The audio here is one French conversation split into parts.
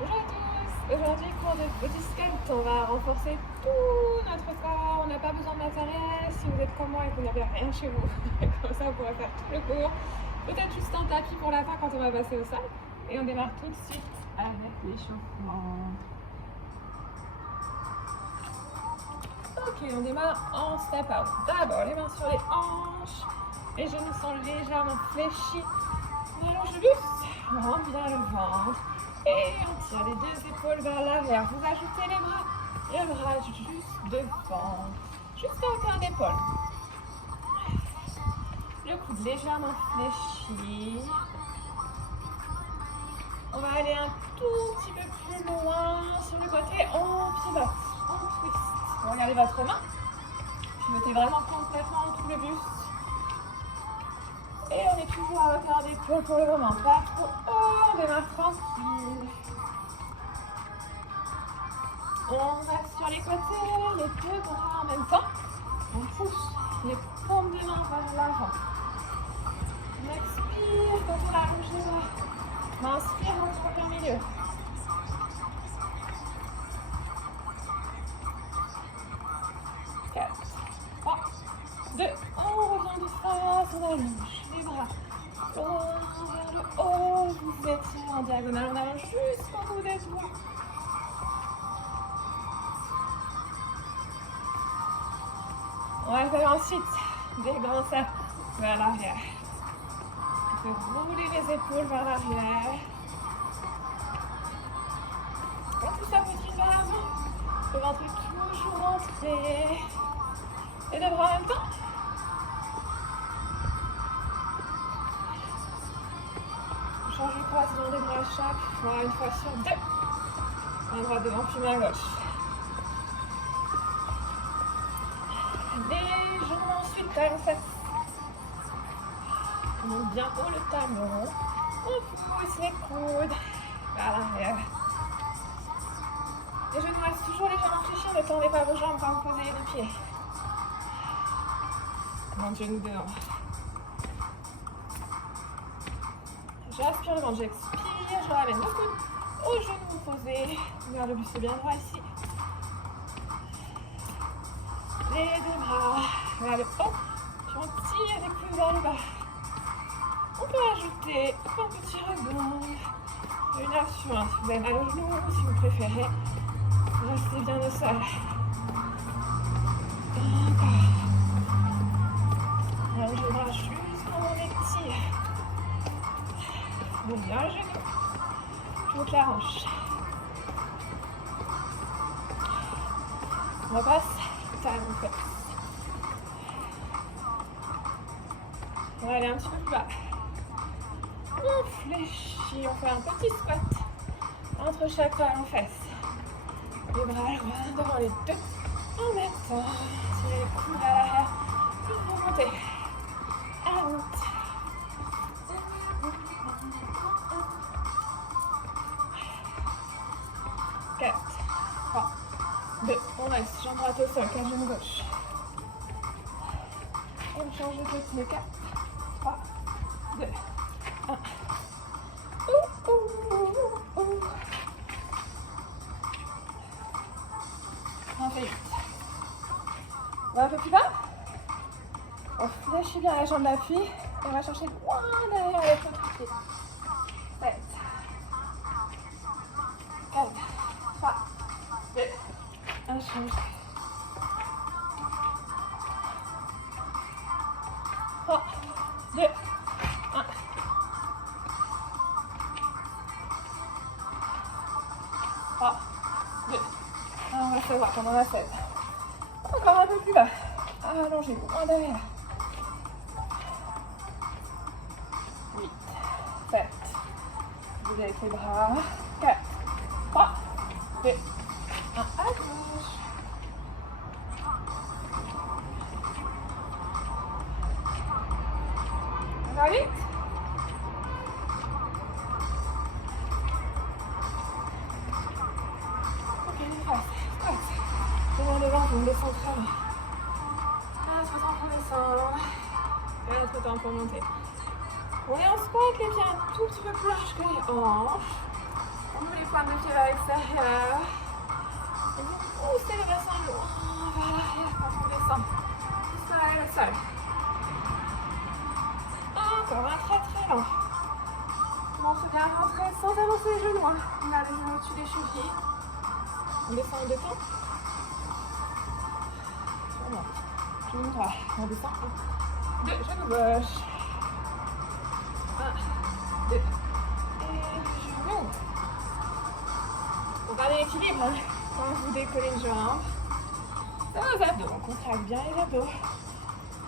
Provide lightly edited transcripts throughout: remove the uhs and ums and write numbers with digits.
Bonjour à tous. Aujourd'hui, cours de body sculpt, on va renforcer tout notre corps. On n'a pas besoin de matériel. Si vous êtes comme moi et que vous n'avez rien chez vous, comme ça, vous pourrez faire tout le cours. Peut-être juste un tapis pour la fin quand on va passer au sol. Et on démarre tout de suite avec l'échauffement. Ok, on démarre en step out. D'abord, les mains sur les hanches. Les genoux sont légèrement fléchis. On allonge le buste. On rentre bien le ventre. Et on tire les deux épaules vers l'arrière. Vous ajoutez les bras juste devant. Jusqu'à hauteur d'épaule. Le coude légèrement fléchi. On va aller un tout petit peu plus loin sur le côté. On pivote, on twist. Regardez votre main. Pivotez vraiment complètement tout le buste. Et on est toujours à hauteur d'épaule pour le moment. Pas trop haut, on démarre tranquille. On va sur les côtés, les deux bras en même temps. On pousse les paumes des mains vers l'avant. On expire quand on allonge les bras. On inspire, on se au milieu. On revient de face, on allonge les bras loin vers le haut, vous étirez en diagonale, on allonge jusqu'au bout des doigts. On va faire ensuite des grands cercles vers l'arrière. On peut rouler les épaules vers l'arrière. On pousse la poitrine vers l'avant, le ventre est toujours rentré. Et deux bras en même temps. On change le croisement des bras chaque fois, une fois sur deux. Main droite devant, puis main gauche. Légèrement ensuite, talon fesses. On monte bien haut le talon. On pousse les coudes vers l'arrière. Les genoux restent toujours légèrement fléchis, ne tendez pas vos jambes quand vous posez les deux pieds. Mon genou devant. J'aspire le ventre, j'expire, je ramène le coude au genou posé. Vers le buste bien droit ici. Les deux bras vers le haut. Puis on tire les coudes vers le bas. On peut ajouter un petit rebond. Une action, si vous avez mal au genou, si vous préférez, restez bien au sol. Encore. Allonge le bras jusqu'en on étire. Ouvre bien le genou. Toute la hanche. On repasse. Talon fesses. On va aller un petit peu plus bas. On fléchit. On fait un petit squat entre chaque talon fesses. Les bras loin devant les deux. En même temps, tirez les coudes à l'arrière. Puis remontez. Out. 4, 3, 2, on reste, jambe droite au sol, cage genou gauche. On change de côté, 4, 3, 2, 1. On fait 8. On va un peu plus bas. On fléchit bien la jambe d'appui. Et on va chercher loin derrière les pieds. 7, 4, 3, 2, 1, change. 3, 2, 1. 3, 2, 1. On va se voir pendant la 7. Encore un peu plus bas. Allongez, loin derrière. 8, 7. Vous avez les bras. 4, 3, 2, 1. À gauche. On va vite. Ok, une face. Devant, vous me laissez entrer. 60 pour descendre. Et un autre temps pour monter. On est en squat, les pieds un tout petit peu plus larges que les hanches. On ouvre les pointe de pied vers l'extérieur. Et vous poussez le bassin lourd vers l'arrière quand on descend. Ça et le sol. Encore un très très long. On se bien rentrer sans avancer les genoux. On a les genoux au-dessus des chevilles. On descend en deux temps. On monte. Genou droit. On descend. 2, genou gauche. 1, 2. Et genou. Pour garder l'équilibre, quand vous décollez une jambe, c'est vos abdos. On contracte bien les abdos.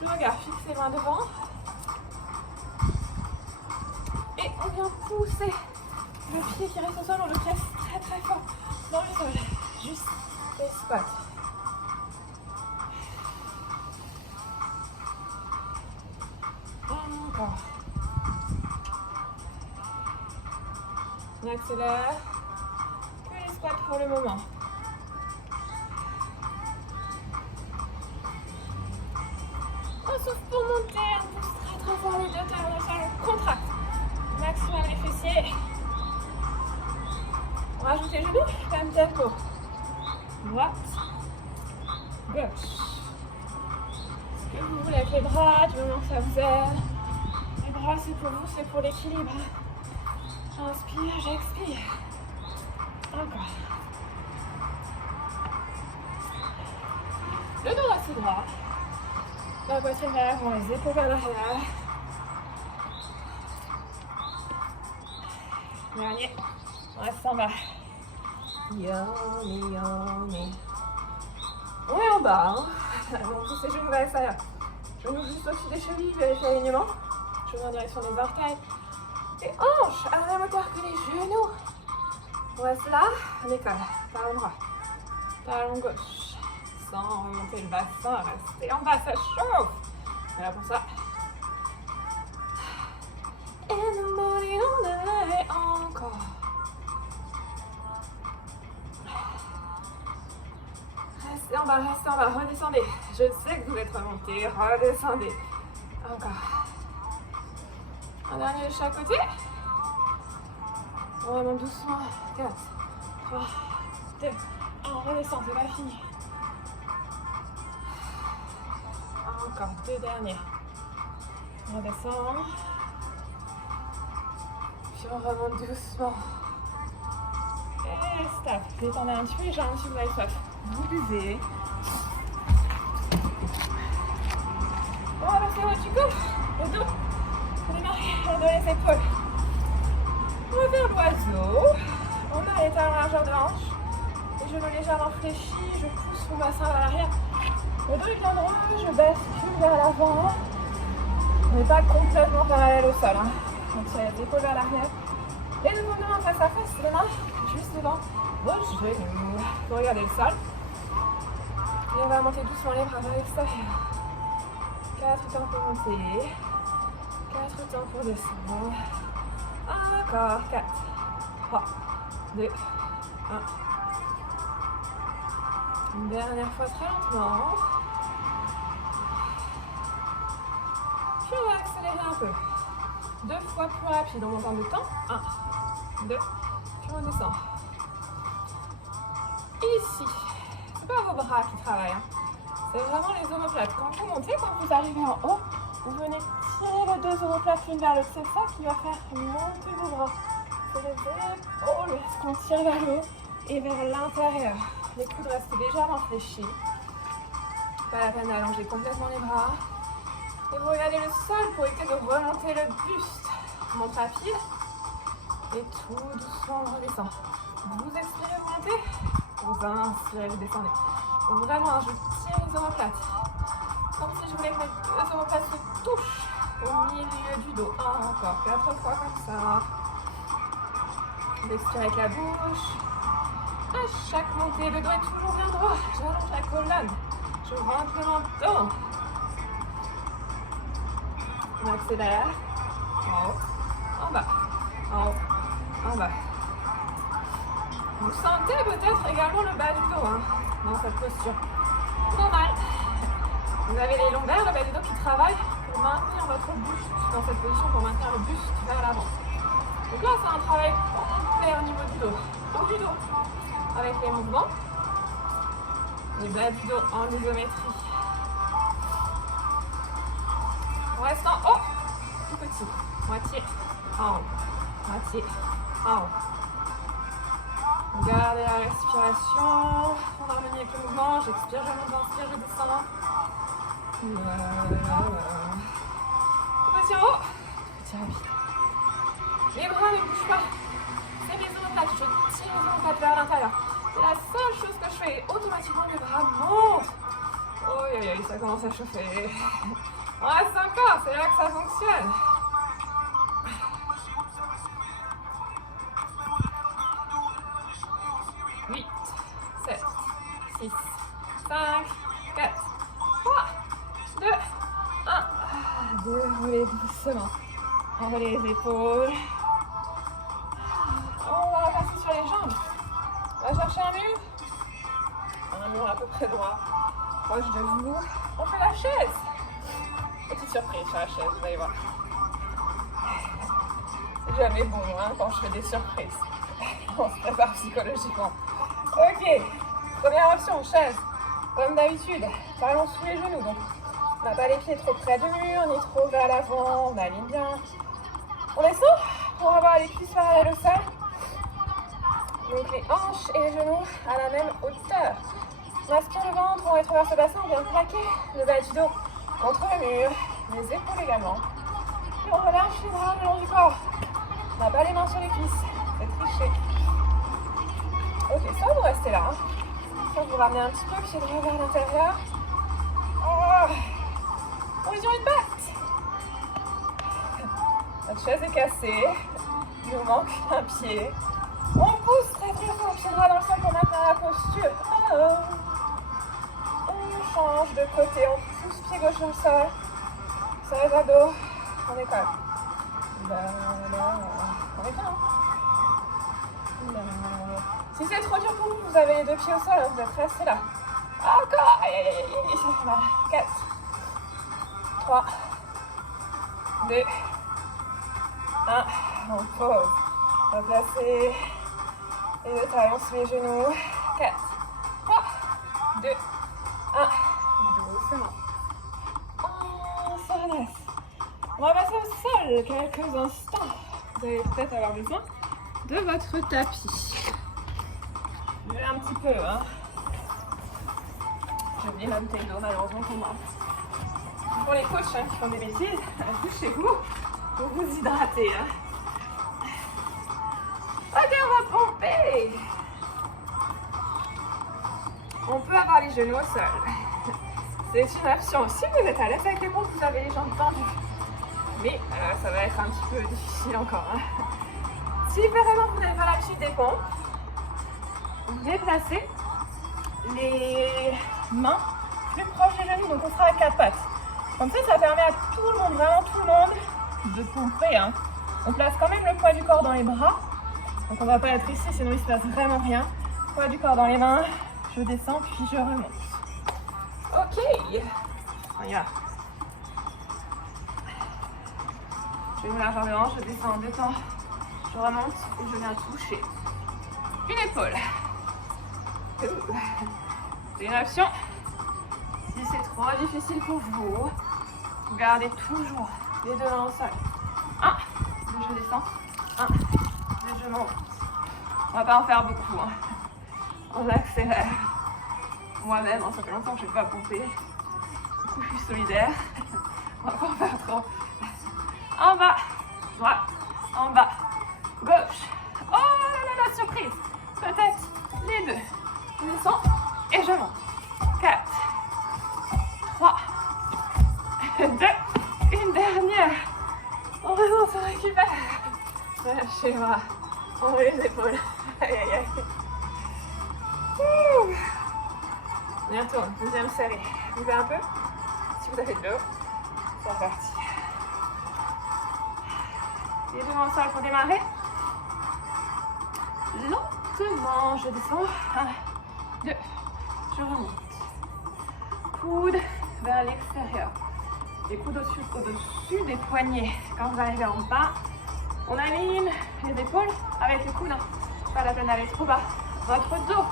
Le regard fixé loin devant. Et on vient pousser le pied qui reste au sol, on le presse très très fort dans le sol. Juste les spots. Encore. On accélère. Que les squats pour le moment. On souffle pour monter, on pousse très très fort les deux talons dans le sol, on contracte. Maximum les fessiers. On rajoute les genoux, même tempo. Droite, gauche. Ce que vous voulez avec les bras, du moment que ça vous aide. Les bras, c'est pour vous, c'est pour l'équilibre. J'inspire, j'expire. Encore. Le dos assez droit. La poitrine vers l'avant, les épaules vers l'arrière. Dernier. On reste en bas. Yoni, yoni. On est en bas. On pousse les genoux vers l'extérieur. Genoux juste au-dessus des chevilles, vérifiez l'alignement. Genoux en direction des orteils. Et hanches à la même hauteur que les genoux. On reste là. On décolle. Talon droit. Talon gauche. Sans remonter le bassin. Restez en bas, ça chauffe. On est là pour ça. In the morning, on the way. Encore. Restez en bas, redescendez. Je sais que vous êtes remontés, redescendez. Encore. Un dernier de chaque côté. On remonte doucement. 4, 3, 2, 1. On redescend, c'est pas fini. Encore 2 derniers. On redescend. Puis on remonte doucement. Et stop. Détendez un petit peu les jambes si vous avez soif. Vous buvez. On va passer au chico, au dos. On démarre le dos, les épaules. On va faire l'oiseau. On a les talons largeur de hanche. Les genoux légèrement fléchis. Je pousse mon bassin vers l'arrière. Le dos est bien droit. Je bascule vers l'avant. On n'est pas complètement parallèle au sol. Donc sur les épaules vers l'arrière. Les deux mains face à face. Les mains juste devant vos genoux. Vous regardez le sol. Et on va monter doucement les bras vers l'extérieur. 4 temps pour monter. 4 temps pour descendre. Encore. 4, 3, 2, 1. Une dernière fois très lentement. Puis on va accélérer un peu. 2 fois plus rapide en montant de temps. 1, 2, puis on descend. Ici, c'est pas vos bras qui travaillent. C'est vraiment les omoplates. Quand vous montez, quand vous arrivez en haut, vous venez tirer les 2 omoplates l'une vers l'autre. C'est ça qui va faire monter vos bras. C'est les épaules qu'on tire vers le haut et vers l'intérieur. Les coudes restent légèrement fléchis. Pas la peine d'allonger complètement les bras. Et vous regardez le sol pour éviter de remonter le buste. On monte à pied. Et tout doucement on redescend. Vous expirez, vous montez. Vous inspirez, vous descendez. Vraiment, je tire les omoplates. Comme si je voulais que mes 2 omoplates se touchent au milieu du dos. Encore 4 fois comme ça. Vous expirez avec la bouche. À chaque montée, le dos est toujours bien droit. J'allonge la colonne. Je rentre le menton. On accélère. En haut, en bas, en haut, en bas. Vous sentez peut-être également le bas du dos dans cette posture. Normal. Vous avez les lombaires, le bas du dos qui travaille pour maintenir votre buste dans cette position, pour maintenir le buste vers l'avant. Donc là, c'est un travail complet au niveau du dos. avec les mouvements. Les bas du dos en isométrie. On reste en haut, tout petit. Moitié en haut, moitié en haut. Gardez la respiration en harmonie avec le mouvement. J'expire, je monte, j'inspire, je descends. Petit en haut, petit rapide. Les bras ne bougent pas. C'est mes omoplates, je tire les omoplates vers l'intérieur. C'est la seule chose que je fais. Automatiquement, les bras montent. Oh, ça commence à chauffer. On reste encore, c'est là que ça fonctionne. 8, 7, 6, 5, 4, 3, 2, 1. Déroulez doucement. Enroulez les épaules. On va passer sur les jambes. On va chercher un mur à peu près droit, proche de vous. On fait la chaise. Petite surprise sur la chaise, vous allez voir. C'est jamais bon quand je fais des surprises. On se prépare psychologiquement. Ok, première option, chaise. Comme d'habitude, talons sous les genoux. Donc, on n'a pas les pieds trop près du mur, ni trop vers l'avant. On aligne bien. On descend pour avoir les cuisses parallèles au sol. Donc les hanches et les genoux à la même hauteur. On aspire le ventre, on rétroverse le bassin, on vient plaquer le bas du dos contre le mur, les épaules également. Et on relâche les bras le long du corps. On n'a pas les mains sur les cuisses, c'est triché. Ok, ça vous restez là. Ça vous ramenez un petit peu, pied droit vers l'intérieur. Oh. On vient une patte. Notre chaise est cassée. Il nous manque un pied. On pousse très très fort, pied droit dans le sol pour maintenir la posture. On change de côté, on pousse pied gauche dans le sol. Sur les ados, on décolle. On est bien. Si c'est trop dur pour vous, vous avez les deux pieds au sol, vous êtes restés là. Encore. 4, 3, 2, 1. On pose. Replacez les deux talons sous les genoux. 4, 3, 2, 1. Doucement. On se redresse. On va passer au sol quelques instants. Vous allez peut-être avoir besoin de votre tapis. Je vais un petit peu, J'ai oublié ma bouteille d'eau, malheureusement pour moi. Pour les coachs qui font des bêtises, touchez-vous pour vous hydrater. Ok, on va pomper. On peut avoir les genoux au sol. C'est une option. Si vous êtes à l'aise avec les pompes, vous avez les jambes tendues. Mais ça va être un petit peu difficile encore. Si vraiment vous n'avez pas l'habitude des pompes, vous déplacez les mains plus proches des genoux. Donc on sera à 4 pattes. Comme ça permet à tout le monde, vraiment tout le monde, de pomper. On place quand même le poids du corps dans les bras. Donc on ne va pas être ici, sinon il ne se passe vraiment rien. Poids du corps dans les mains, je descends puis je remonte. Ok, on y va. Je vais me largeur de hanche, je descends en deux temps, je remonte et je viens toucher une épaule. C'est une option. Si c'est trop difficile pour vous, vous gardez toujours les deux mains au sol. 1, 2, je descends. 1, 2, je monte. On va pas en faire beaucoup. On accélère. Moi-même, ça fait longtemps que je n'ai pas pompé. Du coup, je suis solidaire. On va pas en faire trop. En bas, droite, en bas, gauche. Oh là là, surprise. Peut-être les deux. Je descends et je monte. 4, 3, 2, une dernière. On remonte, on récupère. Lâchez les bras. On met les épaules. Aïe aïe aïe. On y retourne, deuxième série. Bougez un peu. Si vous avez de l'eau, c'est reparti. Les deux mains au sol pour démarrer. Lentement, je descends. 1, 2, je remonte. Coude vers l'extérieur. Les coudes au-dessus des poignets. Quand vous arrivez en bas, on aligne les épaules avec le coude. Pas la peine d'aller trop bas. votre dos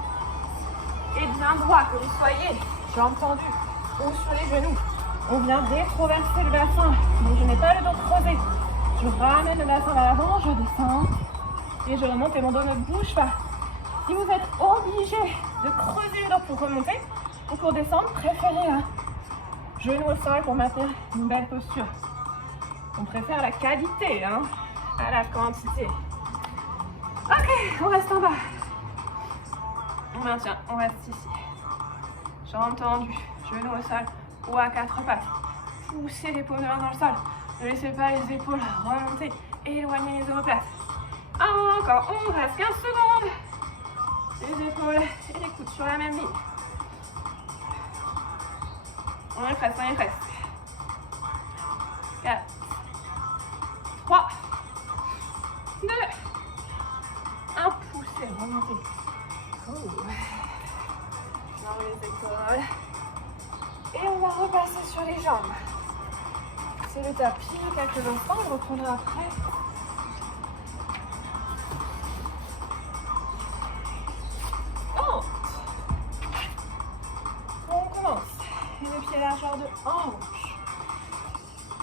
est bien droit, que vous soyez jambes tendues ou sur les genoux. On vient rétroverser le bassin, donc je n'ai pas le dos creusé. Je ramène le bassin vers l'avant, je descends et je remonte et mon dos ne bouge pas. Si vous êtes obligé de creuser le dos pour remonter ou pour descendre, préférez un genou au sol pour maintenir une belle posture. On préfère la qualité à la quantité. Ok, on reste en bas. On maintient, on reste ici. Jambes tendues, genoux au sol ou à quatre pattes. Poussez les paumes de main dans le sol. Ne laissez pas les épaules remonter. Éloignez les omoplates. Encore, on reste 15 secondes. Les épaules et les coudes sur la même ligne. On est presque, on est presque. 4, 3, 2, 1. Poussez, remontez. Dans les épaules. Et on va repasser sur les jambes. C'est le tapis, quelques instants, on reprendra après. On commence. Les pieds largeur de hanche.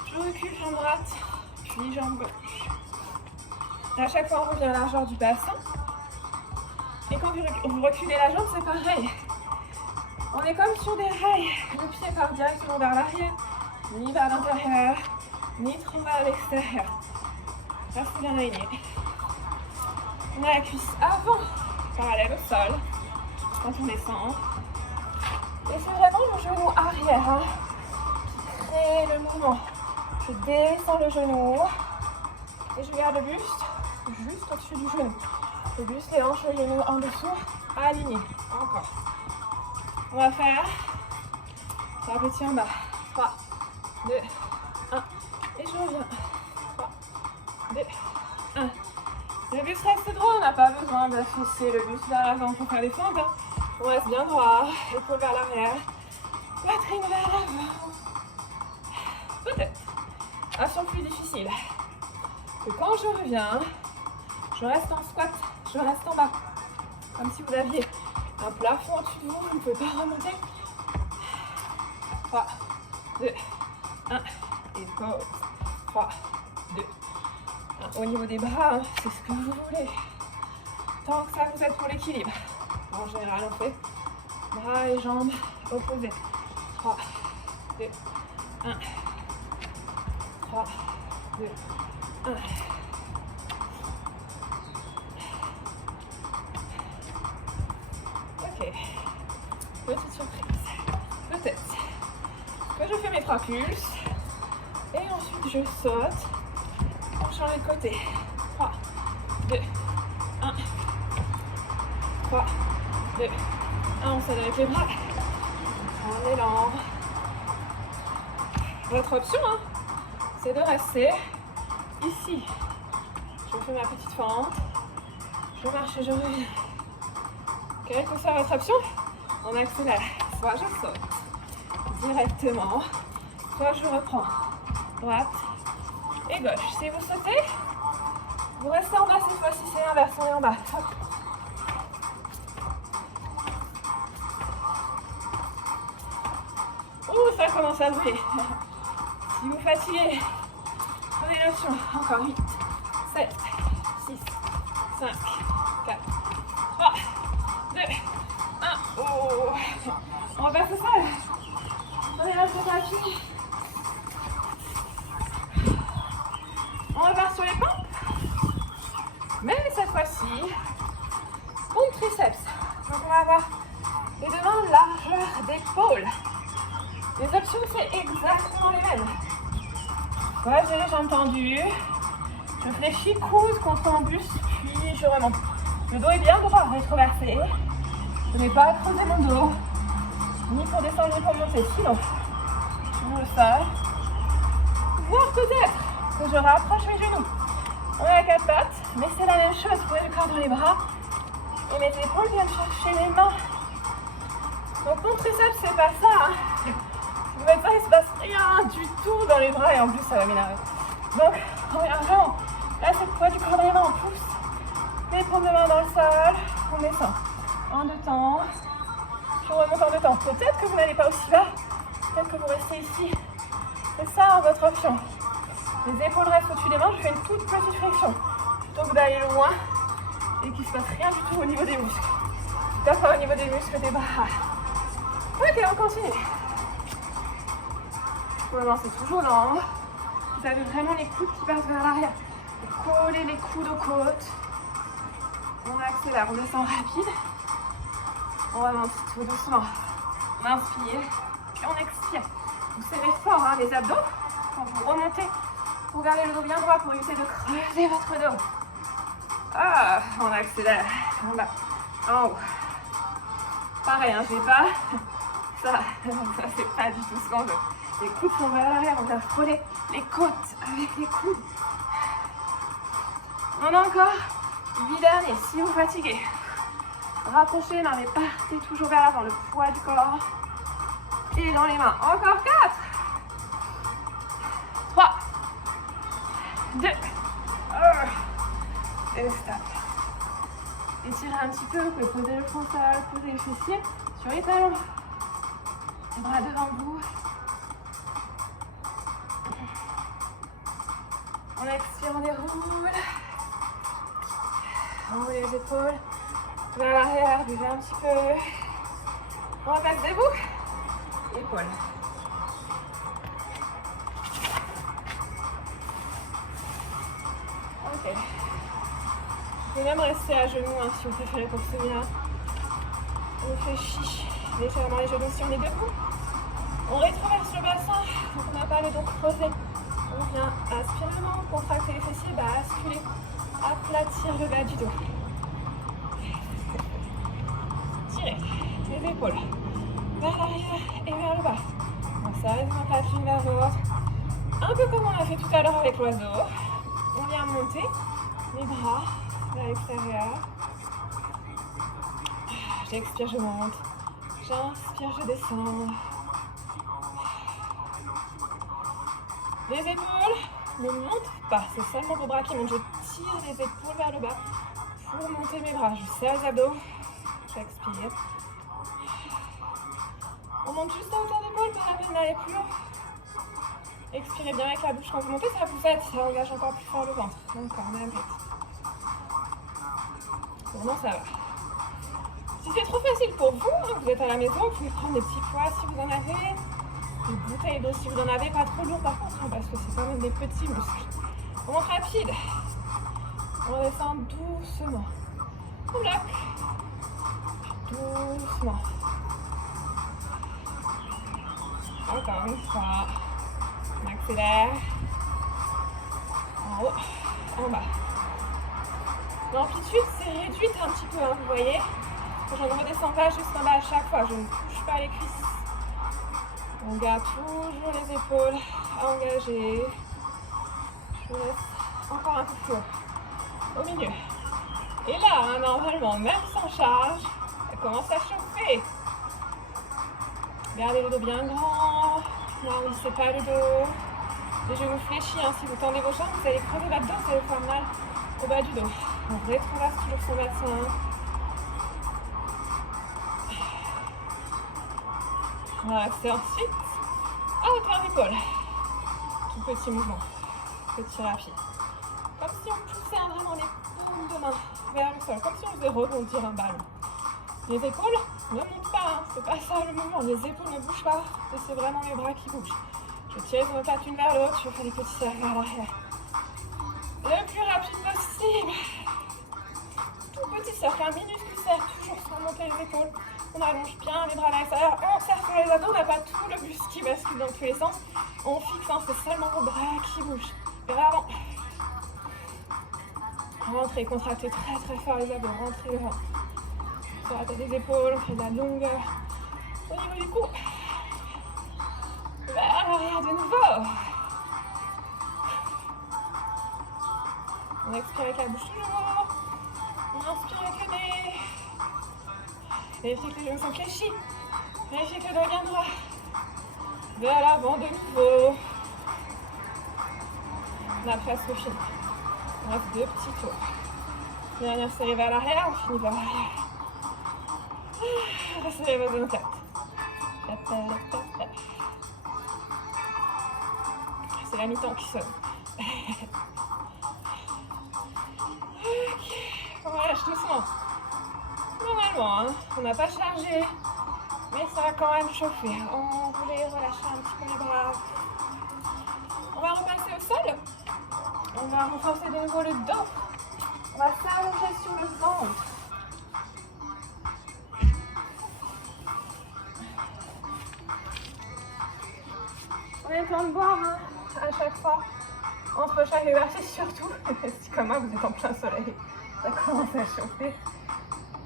Je recule jambe droite, puis jambe gauche. À chaque fois, on revient à la largeur du bassin. Et quand vous reculez la jambe, c'est pareil. On est comme sur des rails. Le pied part directement vers l'arrière, ni vers l'intérieur, ni trop vers l'extérieur. Restez bien aligné. On a la cuisse avant, parallèle au sol, quand on descend. Et c'est vraiment le genou arrière qui crée le mouvement. Je descends le genou et je garde le buste juste au-dessus du genou. Le buste, les hanches, le genou en dessous, aligné. Encore. On va faire 3 petits en bas. 3, 2, 1. Et je reviens. 3, 2, 1. Le buste reste droit, on n'a pas besoin d'afficher le buste vers l'avant pour faire les fentes. On reste bien droit, épaule vers l'arrière, poitrine vers l'avant. Peut-être. Action plus difficile. Que quand je reviens, je reste en squat, je reste en bas. Comme si vous aviez un plafond au-dessus de vous, vous ne pouvez pas remonter. 3, 2, 1. Et pause. 3, 2, 1. Au niveau des bras, c'est ce que vous voulez. Tant que ça vous aide pour l'équilibre. En général, on fait bras et jambes opposés. 3, 2, 1. 3, 2, 1. Ok. Petite surprise. Peut-être que je fais mes 3 pulses. Et ensuite, je saute pour changer de côté. 3, 2, 1. 3, 2, 1. On s'aide avec les bras. On est lent. Votre option, c'est de rester ici. Je fais ma petite fente. Je marche et je reviens. Quelle que soit votre option, on accélère. Soit je saute directement, soit je reprends droite et gauche. Si vous sautez, vous restez en bas cette fois-ci, c'est l'inverse, on est en bas. Hop. Ouh, ça commence à brûler. Si vous fatiguez, prenez l'option. Encore 8, 7, 6, 5, 4, 3, 2, 1. Oh. On va passer ça. Prenez la tapis. On repart sur les pompes. Mais cette fois-ci, pompe triceps. Donc on va avoir les deux mains largeur d'épaule. Les options, c'est exactement les mêmes. Voilà, j'ai les jambes tendues. Je fléchis, coude contre mon buste, puis je remonte. Le dos est bien droit, rétroversé. Je n'ai pas à creuser mon dos, ni pour descendre ni pour monter. Sinon, je le sol. Voire peut-être que je rapproche mes genoux. On est à 4 pattes, mais c'est la même chose. Vous prenez le corps dans les bras et mes épaules viennent chercher les mains. Donc mon triceps, c'est pas ça. Vous ne voyez pas, il se passe rien du tout dans les bras et en plus ça va m'énerver. Donc, on revient là, c'est le poids du corps dans les mains, on pousse les paumes de main dans le sol, on descend. En 2 temps. Je remonte en 2 temps. Peut-être que vous n'allez pas aussi bas. Peut-être que vous restez ici. C'est ça votre option. Les épaules restent au-dessus des mains. Je fais une toute petite flexion. Plutôt que d'aller loin et qu'il ne se passe rien du tout au niveau des muscles. D'accord, au niveau des muscles des bras. Ok, on continue. Pour le moment, c'est toujours lent. Vous avez vraiment les coudes qui passent vers l'arrière. Vous collez les coudes aux côtes. On accélère, on descend rapide. On remonte tout doucement. On inspire, puis on expire. Vous serrez fort hein, les abdos. Quand vous remontez, vous gardez le dos bien droit pour éviter de creuser votre dos. Ah, on accélère. En bas, en haut. Pareil, hein, je vais pas. Ça c'est pas du tout ce qu'on veut. Les coudes sont vers l'arrière, on va frôler les côtes avec les coudes. On a encore 8 derniers. Si vous fatiguez, rapprochez les mains, mais partez toujours vers l'avant. Le poids du corps et dans les mains. Encore 4. 3, 2, 1. Et stop. Étirez un petit peu, vous pouvez poser le frontal, poser les fessiers sur les talons. Les bras devant vous. On expire, on déroule. On roule les épaules vers l'arrière, buvez un petit peu. On repasse debout. Épaules. Ok. Vous pouvez même rester à genoux hein, si vous préférez pour celui-là. On réfléchit légèrement les genoux si on est debout. On rétroverse le bassin, donc on n'a pas le dos creusé. On vient aspirer, contracter les fessiers, basculer, aplatir le bas du dos. Tirez les épaules vers l'arrière et vers le bas. On s'arrête un pas l'une vers l'autre. Un peu comme on a fait tout à l'heure avec l'oiseau. On vient monter les bras vers l'extérieur. J'expire, je monte. J'inspire, je descends. Les épaules ne montent pas, c'est seulement vos bras qui montent. Je tire les épaules vers le bas pour monter mes bras. Je serre les abdos, j'expire. On monte juste à hauteur d'épaule, pas la peine d'aller plus haut. Expirez bien avec la bouche quand vous montez, ça vous aide, ça engage encore plus fort le ventre. Encore, même rythme. Pour moi, ça va. Si c'est trop facile pour vous, hein, vous êtes à la maison, vous pouvez prendre des petits poids si vous en avez. Une bouteille d'eau si vous en avez, pas trop lourd par contre, hein, parce que c'est quand même des petits muscles. On monte rapide. On descend doucement. On bloque. Doucement. Encore une fois. On accélère. En haut, en bas. L'amplitude s'est réduite un petit peu, hein, vous voyez. Je ne redescends pas jusqu'en bas à chaque fois, je ne touche pas les cuisses. On garde toujours les épaules engagées. Je vous laisse encore un peu plus haut. Au milieu. Et là, hein, normalement, même sans charge, ça commence à chauffer. Gardez le dos bien grand. N'arrondissez pas le dos. Les genoux fléchis. Hein. Si vous tendez vos jambes, vous allez creuser là-dedans, vous allez faire mal au bas du dos. On rétroverse toujours son bassin. Voilà, c'est ensuite à hauteur d'épaule. Tout petit mouvement, petit rapide. Comme si on poussait vraiment les paumes de main vers le sol, comme si on faisait rebondir un ballon. Les épaules ne montent pas, hein. C'est pas ça le mouvement. Les épaules ne bougent pas, c'est vraiment mes bras qui bougent. Je tire les pattes l'une vers l'autre, je fais des petits cercles vers l'arrière. Le plus rapide possible. Tout petit cercle, un minuscule cercle, toujours sans monter les épaules. On allonge bien les bras à l'extérieur, on serre sur les abdos, on n'a pas tout le buste qui bascule dans tous les sens. On fixe, hein, c'est seulement vos bras qui bougent. Vers l'avant. Rentrez, contractez très très fort les abdos, rentrez le ventre. Sur la tête des épaules, on fait de la longueur au niveau du cou. Vers l'arrière de nouveau. On expire avec la bouche toujours. On inspire avec le nez. Vérifiez que les genoux sont fléchis. Vérifiez que le dos est bien droit. Vers l'avant de nouveau. On a presque fini. On reste 2 petits tours. Dernière série vers l'arrière, on finit vers l'arrière. C'est les deuxième 4. C'est la mi-temps qui sonne. Ok, on relâche doucement. Normalement, hein, on n'a pas chargé, mais ça va quand même chauffer. On voulait relâcher un petit peu les bras. On va repasser au sol. On va renforcer de nouveau le dos. On va s'allonger sur le ventre. Prenez le temps de boire hein, à chaque fois, entre chaque exercice surtout. Si comme moi vous êtes en plein soleil, ça commence à chauffer.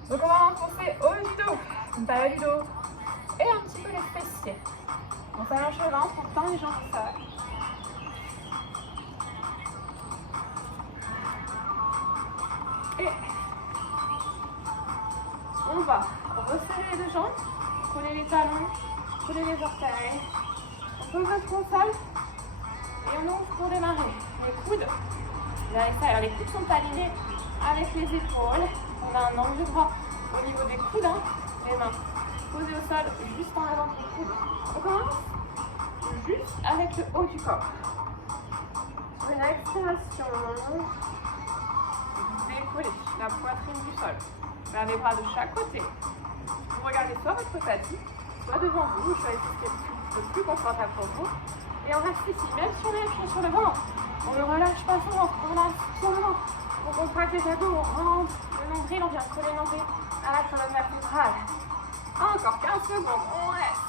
Donc on va renforcer haut du dos, bas du dos et un petit peu les fessiers. On s'allonge le ventre, on tend les jambes seules. Et on va resserrer les deux jambes, coller les talons, coller les orteils. On pose notre au sol et on ouvre pour démarrer. Les coudes, vous allez faire, les coudes sont alignés avec les épaules. On a un angle droit au niveau des coudes, hein. Les mains posées au sol juste en avant des coudes. On commence juste avec le haut du corps. Sur une expiration, vous décollez la poitrine du sol. Vers les bras de chaque côté. Vous regardez soit votre tapis, soit devant vous. Vous choisissez ce qui est le plus confortable pour vous. Et on reste ici, même si on est appuyé sur le ventre. On ne relâche pas son ventre, on relâche sur le ventre. On contracte les abdos, on rentre le nombril, on vient coller le nombril à la colonne vertébrale. Encore 15 secondes, on reste.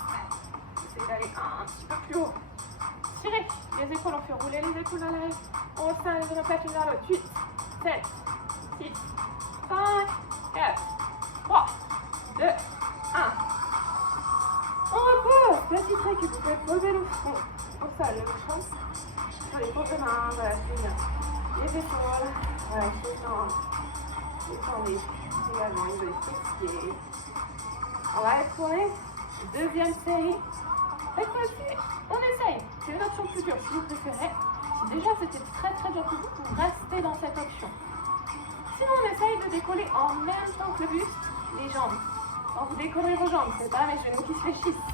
Essayez d'aller un petit peu plus haut. Tirez les épaules, on fait rouler les épaules à l'arrière. On resserre les omoplates l'une vers l'autre. 8, 7, 6, 5, 4, 3, 2, 1. On repose. Petit récup, vous pouvez poser le front au sol, le front sur les paumes de main, voilà, c'est bien. Les épaules, voilà, les jambes, les jambes également, les fessiers. On va retourner. Deuxième série. Cette fois-ci, on essaye. C'est une option plus dure si vous préférez. Si déjà c'était très dur pour vous, restez dans cette option. Sinon, on essaye de décoller en même temps que le buste, les jambes. Quand vous décollez vos jambes, c'est pas mes genoux qui se fléchissent.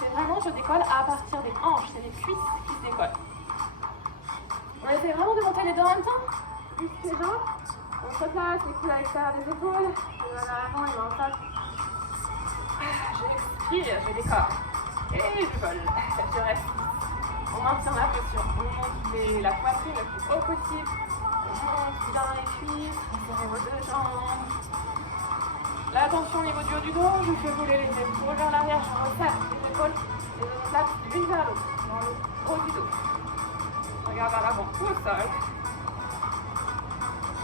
C'est vraiment, je décolle à partir des hanches, c'est les cuisses qui se décollent. On essaie vraiment de monter les deux en même temps. Juste les jambes. On se place, les coudes à l'extérieur des épaules. Je vais à l'avant et en face. Je expire, je décolle. Et je vole. Je reste. On maintient la posture. On monte la poitrine le plus haut possible. On monte dans les cuisses. On serre vos deux jambes. L'attention au niveau du haut du dos. Je fais rouler les épaules vers l'arrière. Je resserre les épaules. Les omoplates l'une vers l'autre. Dans le haut du dos. Regarde à l'avant ou au sol.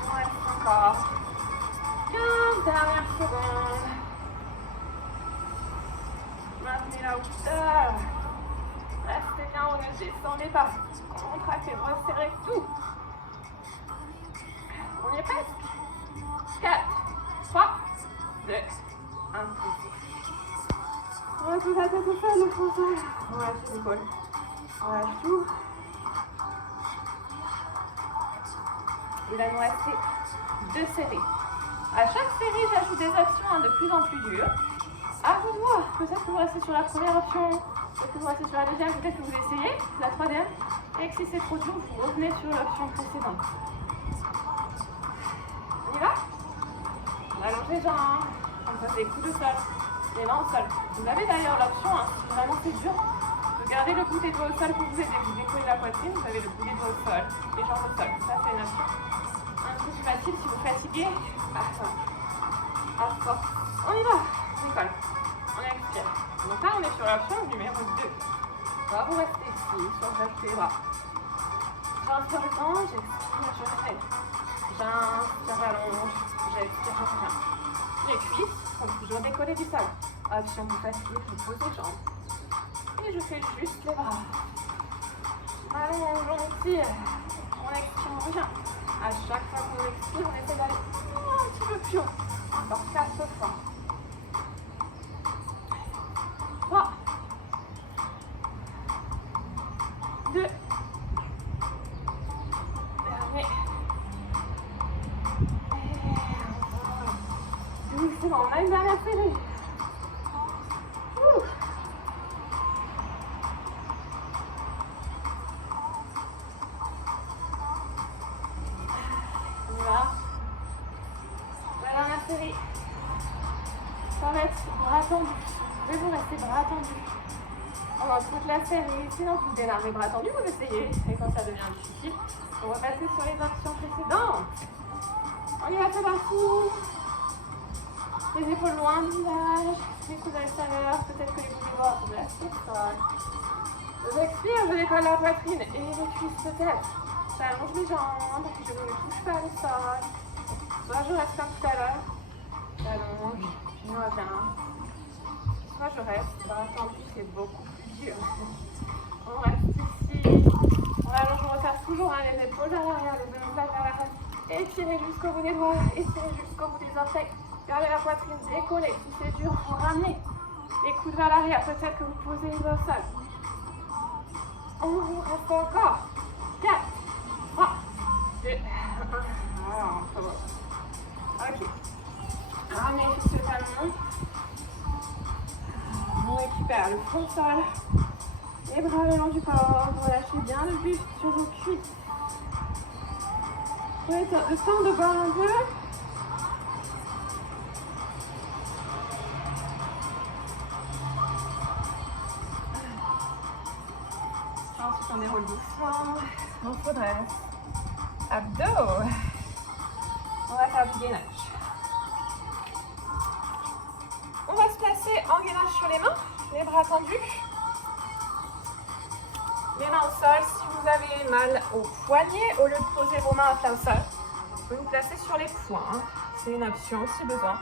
On reste encore 15 dernières secondes. Maintenez la hauteur. Restez bien, on ne descendez pas. Contractez, resserrez tout. On y est presque. 4, 3, 2, 1. On va tout la tête au sol, le frontal. On lâche les épaules. On lâche tout. Il va nous rester 2 séries. À chaque série, j'ajoute des actions de plus en plus dures. À vous de voir. Peut-être que vous restez sur la première option, peut-être que vous restez sur la deuxième, peut-être que vous essayez la troisième. Et que si c'est trop dur, vous revenez sur l'option précédente. On y va? On allonge les jambes, on passe les coudes au sol, les mains au sol. Vous avez d'ailleurs l'option, hein, si vraiment c'est dur, de garder le bout des doigts au sol pour vous aider. Vous décollez la poitrine, vous avez le bout des doigts au sol, les jambes au sol. Ça, c'est une option. Un truc facile si vous fatiguez. À force. On y va. On décolle. On expire. Donc là, on est sur l'option numéro 2. On va vous rester ici, sur le les bras. J'inspire le temps, j'expire, je répète. J'inspire, j'allonge, j'expire, je reviens. Les cuisses sont toujours décollées du sol. Option plus facile, je pose les jambes. Et je fais juste les bras. Allons, on tire. On expire, on revient. À chaque fois qu'on expire, on essaie d'aller un petit peu plus haut. Encore 4 fois. 3, 2, dernier. Doucement, on a une dernière série. Ça va être bras tendus. Debout, restez bras tendus. Pendant toute la série. Sinon, vous démarrez bras tendus, vous essayez. Et quand ça devient difficile, on va passer sur les actions précédentes. On y va, c'est parti. Les épaules loin du visage. Les coudes à l'extérieur. Peut-être que les coudes droits restent au sol. J'expire, je décolle la poitrine et les cuisses peut-être. J'allonge mes jambes, je ne touche pas le sol. Soit je reste comme tout à l'heure. J'allonge, je reviens. Soit je reste, bras tendus, c'est beaucoup plus dur. On reste ici. On allonge, on resserre toujours les épaules vers l'arrière, les genoux vers la face. Étirez jusqu'au bout des bras, étirez jusqu'au bout des orteils. Gardez la poitrine décollée. Si c'est dur, vous ramenez les coudes vers l'arrière. Peut-être que vous posez les doigts au sol. On reste encore. 4, 3, 2, 1. Voilà, on peut. Ok. Ramenez juste le talon. On récupère le fond sol. Les bras le long du corps. Relâchez bien le buste sur vos cuisses. Prenez le temps de boire un peu. Ensuite, on déroule doucement. On se redresse. Abdos. On va faire du gainage. On va se placer en gainage sur les mains, les bras tendus. Les mains au sol. Si vous avez mal au poignet, au lieu de poser vos mains à plat au sol, vous pouvez vous placer sur les poings. C'est une option si besoin.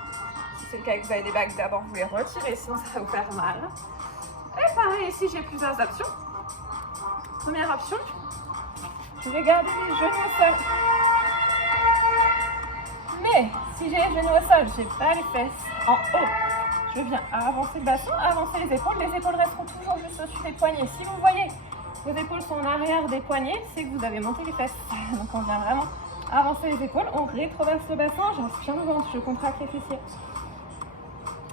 Si c'est le cas que vous avez des bagues, d'abord vous les retirez, sinon ça va vous faire mal. Et pareil, ici j'ai plusieurs options. Première option, je vais garder les genoux au sol. Mais si j'ai les genoux au sol, je n'ai pas les fesses en haut. Je viens avancer le bassin, avancer les épaules. Les épaules resteront toujours juste au-dessus des poignets. Si vous voyez vos épaules sont en arrière des poignets, c'est que vous avez monté les fesses. Donc on vient vraiment avancer les épaules. On rétroverse le bassin, j'inspire le ventre, je contracte les fessiers.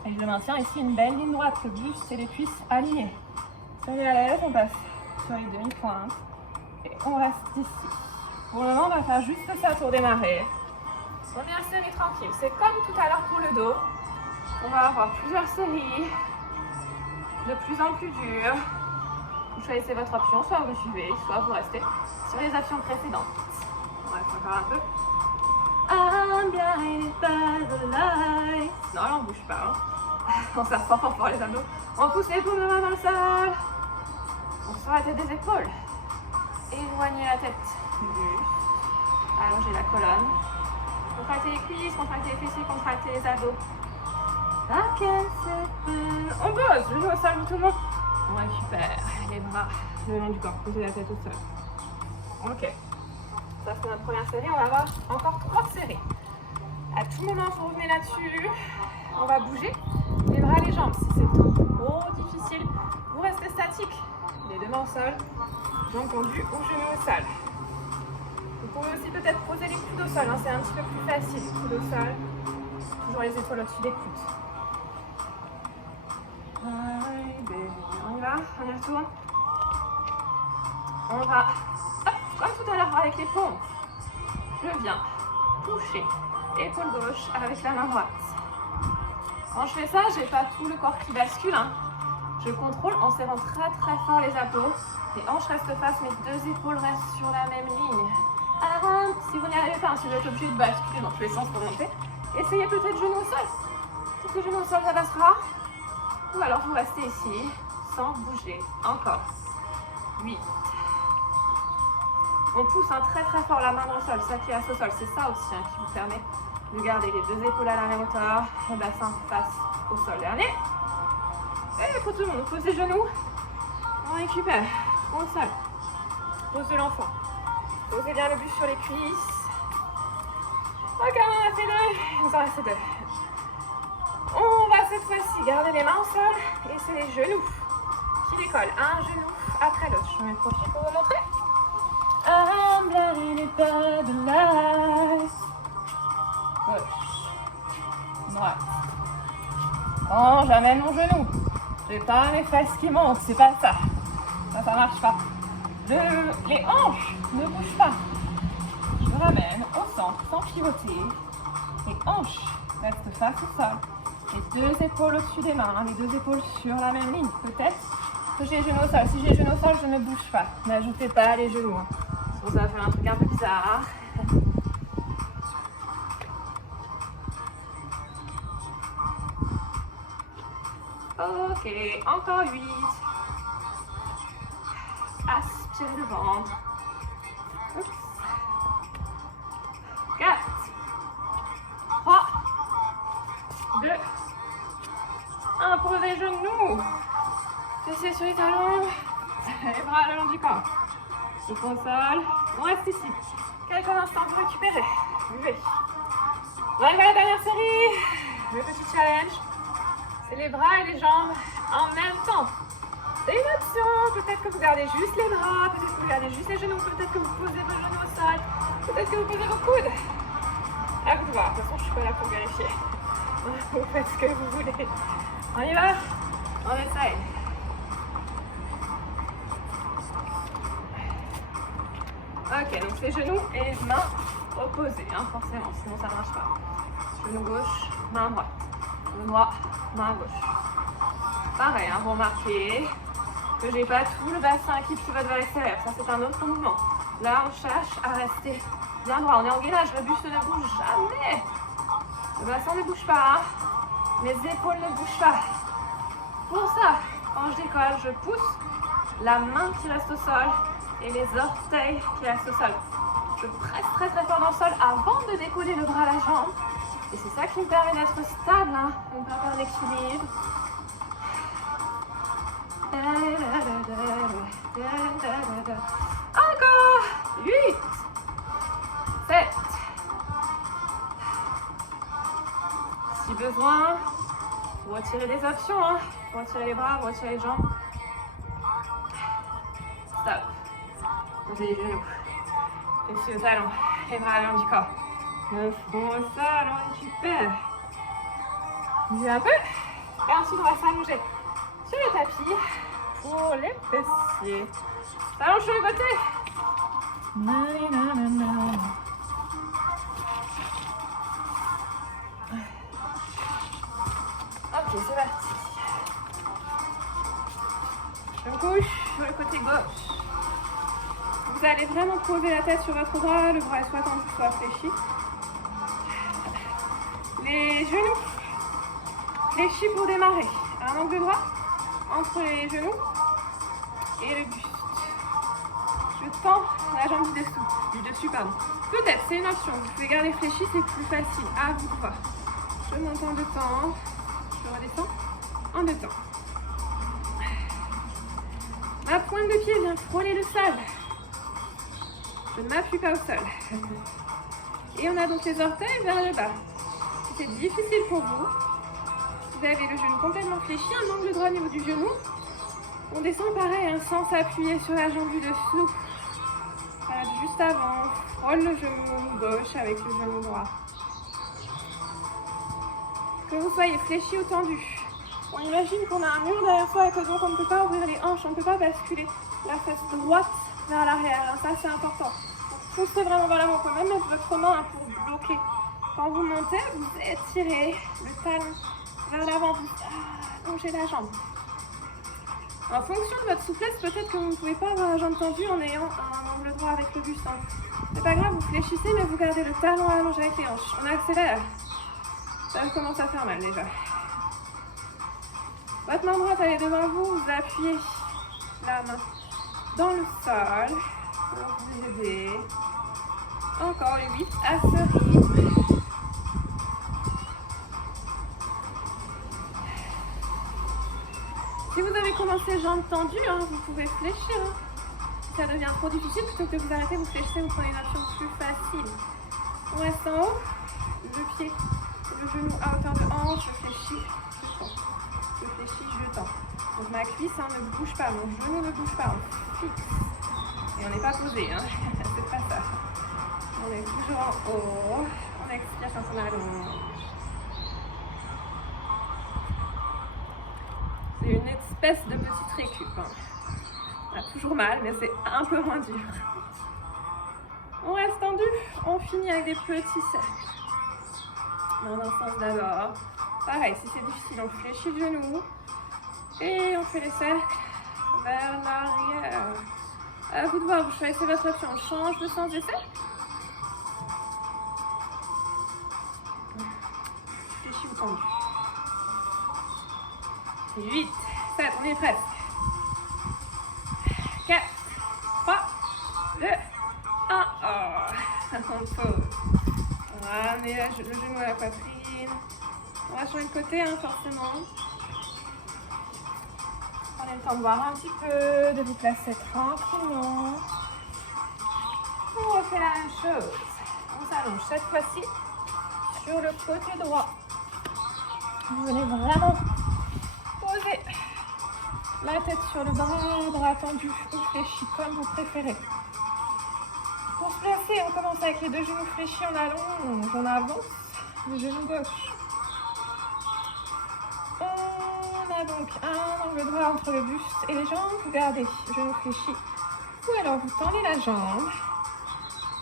Et je maintiens ici une belle ligne droite, le buste et les cuisses alignés. Si on est à l'aise, on passe sur les demi-pointes. Et on reste ici. Pour le moment, on va faire juste ça pour démarrer. On est assez tranquille. C'est comme tout à l'heure pour le dos. On va avoir plusieurs séries de plus en plus dures. Vous choisissez votre option, soit vous suivez, soit vous restez sur les options précédentes. On reste encore un peu. I'm blinded by the light. Non, là on bouge pas. Hein. On serre fort pour les abdos. On pousse les paumes de main dans le sol. On sort la tête des épaules. Éloignez la tête du buste. Allongez la colonne. Contractez les cuisses, contractez les fessiers, contractez les abdos. On pose, je joue au sol tout le monde. On récupère les bras le long du corps, posez la tête au sol. Ok, ça c'est notre première série. On va avoir encore 3 séries. À tout moment, vous revenez là-dessus. On va bouger les bras et les jambes. Si c'est trop difficile, vous restez statique. Les deux mains au sol, jambes tendues ou genoux au sol. Vous pouvez aussi peut-être poser les coudes au sol, hein, c'est un petit peu plus facile. Coudes au sol, toujours les épaules au-dessus des coudes. On y va, on y retourne. On va, hop, comme tout à l'heure avec les pompes. Je viens toucher épaule gauche avec la main droite. Quand je fais ça, j'ai pas tout le corps qui bascule. Hein. Je contrôle en serrant très très fort les abdos. Les hanches restent face, mes deux épaules restent sur la même ligne. Si vous n'y arrivez pas, si vous êtes obligé de basculer dans tous les sens pour monter, essayez peut-être genou au sol. Si le genou au sol, ça passera. Ou alors vous restez ici, sans bouger. Encore. 8. On pousse très très fort la main dans le sol, ça qui est au sol. C'est ça aussi qui vous permet de garder les deux épaules à la même hauteur, le bassin face au sol. Dernier. Et pour tout le monde, on pose les genoux. On récupère. Au sol. Pose de l'enfant. Posez bien le buste sur les cuisses. Ok, on en a fait 2. Il nous en reste 2. On va cette fois-ci garder les mains au sol et c'est les genoux qui décollent. Un genou après l'autre. Je vais profiter pour vous montrer. I'm blinded by the light. Gauche. Droite. Oh, j'amène mon genou. J'ai pas mes fesses qui montent, c'est pas ça. Ça marche pas. Les hanches ne bougent pas. Je ramène au centre sans pivoter. Les hanches restent face au sol. Les deux épaules au-dessus des mains, hein, les deux épaules sur la même ligne. Peut-être que j'ai les genoux au sol. Si j'ai les genoux au sol, je ne bouge pas. N'ajoutez pas les genoux. Hein. Sinon, ça va faire un truc un peu bizarre. Ok, encore 8. Aspirez le ventre. Oups. 4, 3, 2, 1. Posez les genoux. Fessiers sur les talons. Les bras le long du corps. Souffle au sol. On reste ici. Quelques instants pour récupérer. Buvez. On va arriver à la dernière série. Le petit challenge. C'est les bras et les jambes en même temps. C'est une option. Peut-être que vous gardez juste les bras. Peut-être que vous gardez juste les genoux. Peut-être que vous posez vos genoux au sol. Peut-être que vous posez vos coudes. À vous de voir. De toute façon, je ne suis pas là pour vérifier. Vous faites ce que vous voulez. On y va? On essaye. Ok, donc c'est genoux et mains opposées, hein, forcément, sinon ça ne marche pas. Genou gauche, main droite. Genou droit, main gauche. Pareil, hein, vous remarquez que j'ai pas tout le bassin qui pivot vers l'extérieur. Ça, c'est un autre mouvement. Là, on cherche à rester bien droit. On est en gainage, le buste ne bouge jamais. Le bassin ne bouge pas. Hein. Mes épaules ne bougent pas. Pour ça, quand je décolle, je pousse la main qui reste au sol et les orteils qui restent au sol. Je presse très très fort dans le sol avant de décoller le bras à la jambe. Et c'est ça qui me permet d'être stable, hein, de ne pas perdre l'équilibre. Encore 8, 7. Si besoin, vous retirez les options, hein. Vous retirez les bras, vous retirez les jambes. Stop. Posez les genoux. Fessiers au talon, les bras le long du corps. Le front au sol, on récupère. Bougez un peu. Et ensuite, on va s'allonger sur le tapis pour les fessiers. Talons sur le côté. Ok, c'est parti. Je me couche sur le côté gauche. Vous allez vraiment poser la tête sur votre bras, le bras est soit tendu, soit fléchi. Les genoux fléchis pour démarrer. Un angle droit entre les genoux et le buste. Je tends la jambe du dessus, pardon. Peut-être, c'est une option. Vous pouvez garder fléchi, c'est plus facile. À vous de voir. Je monte en 2 temps. Je redescends en 2 temps. Ma pointe de pied vient frôler le sol. Je ne m'appuie pas au sol. Et on a donc les orteils vers le bas. Si c'est difficile pour vous, vous avez le genou complètement fléchi, un angle droit au niveau du genou. On descend pareil, hein, sans s'appuyer sur la jambe du dessous. Voilà, juste avant, on frôle le genou gauche avec le genou droit. Que vous soyez fléchi ou tendu. On imagine qu'on a un mur derrière soi et que donc on ne peut pas ouvrir les hanches, on ne peut pas basculer la face droite vers l'arrière. Alors ça, c'est important. Vous poussez vraiment vers l'avant, vous pouvez même mettre votre main pour bloquer. Quand vous montez, vous étirez le talon vers l'avant, vous allongez la jambe. En fonction de votre souplesse, peut-être que vous ne pouvez pas avoir la jambe tendue en ayant un angle droit avec le buste. C'est pas grave, vous fléchissez, mais vous gardez le talon allongé avec les hanches. On accélère. Ça commence à faire mal déjà. Votre main droite, elle est devant vous, vous appuyez la main dans le sol pour vous aider. Encore 8 à ce rythme. Si vous avez commencé jambes tendues, hein, vous pouvez fléchir. Hein. Si ça devient trop difficile, plutôt que de vous arrêter, vous fléchissez, vous prenez une option plus facile. On reste en haut, le pied, le genou à hauteur de hanche, je fléchis, je tends. Je fléchis, je tends. Donc ma cuisse hein, ne bouge pas, mon genou ne bouge pas, on fixe. Et on n'est pas posé, hein. C'est pas ça. On est toujours en haut, on expire quand on allonge. C'est une espèce de petite récup. Hein. On a toujours mal, mais c'est un peu moins dur. On reste tendu, on finit avec des petits cercles. Dans un sens d'abord. Pareil, si c'est difficile, on fléchit le genou et on fait les cercles vers l'arrière. À vous de voir, vous choisissez votre option. On change de sens des cercles. Fléchis ou tendu. 8, 7, on est presque. 4, 3, 2, 1. Oh, on pose. Ramenez le genou à la poitrine. On va changer de côté, hein, forcément. Prenez le temps de voir un petit peu, de vous placer tranquillement. On refait la même chose. On s'allonge cette fois-ci sur le côté droit. Vous venez vraiment poser la tête sur le bras tendu ou fléchi, comme vous préférez. Pour se placer, on commence avec les deux genoux fléchis, on allonge, on avance le genou gauche. On a donc un angle droit entre le buste et les jambes, vous gardez le genou fléchi. Ou alors vous tendez la jambe,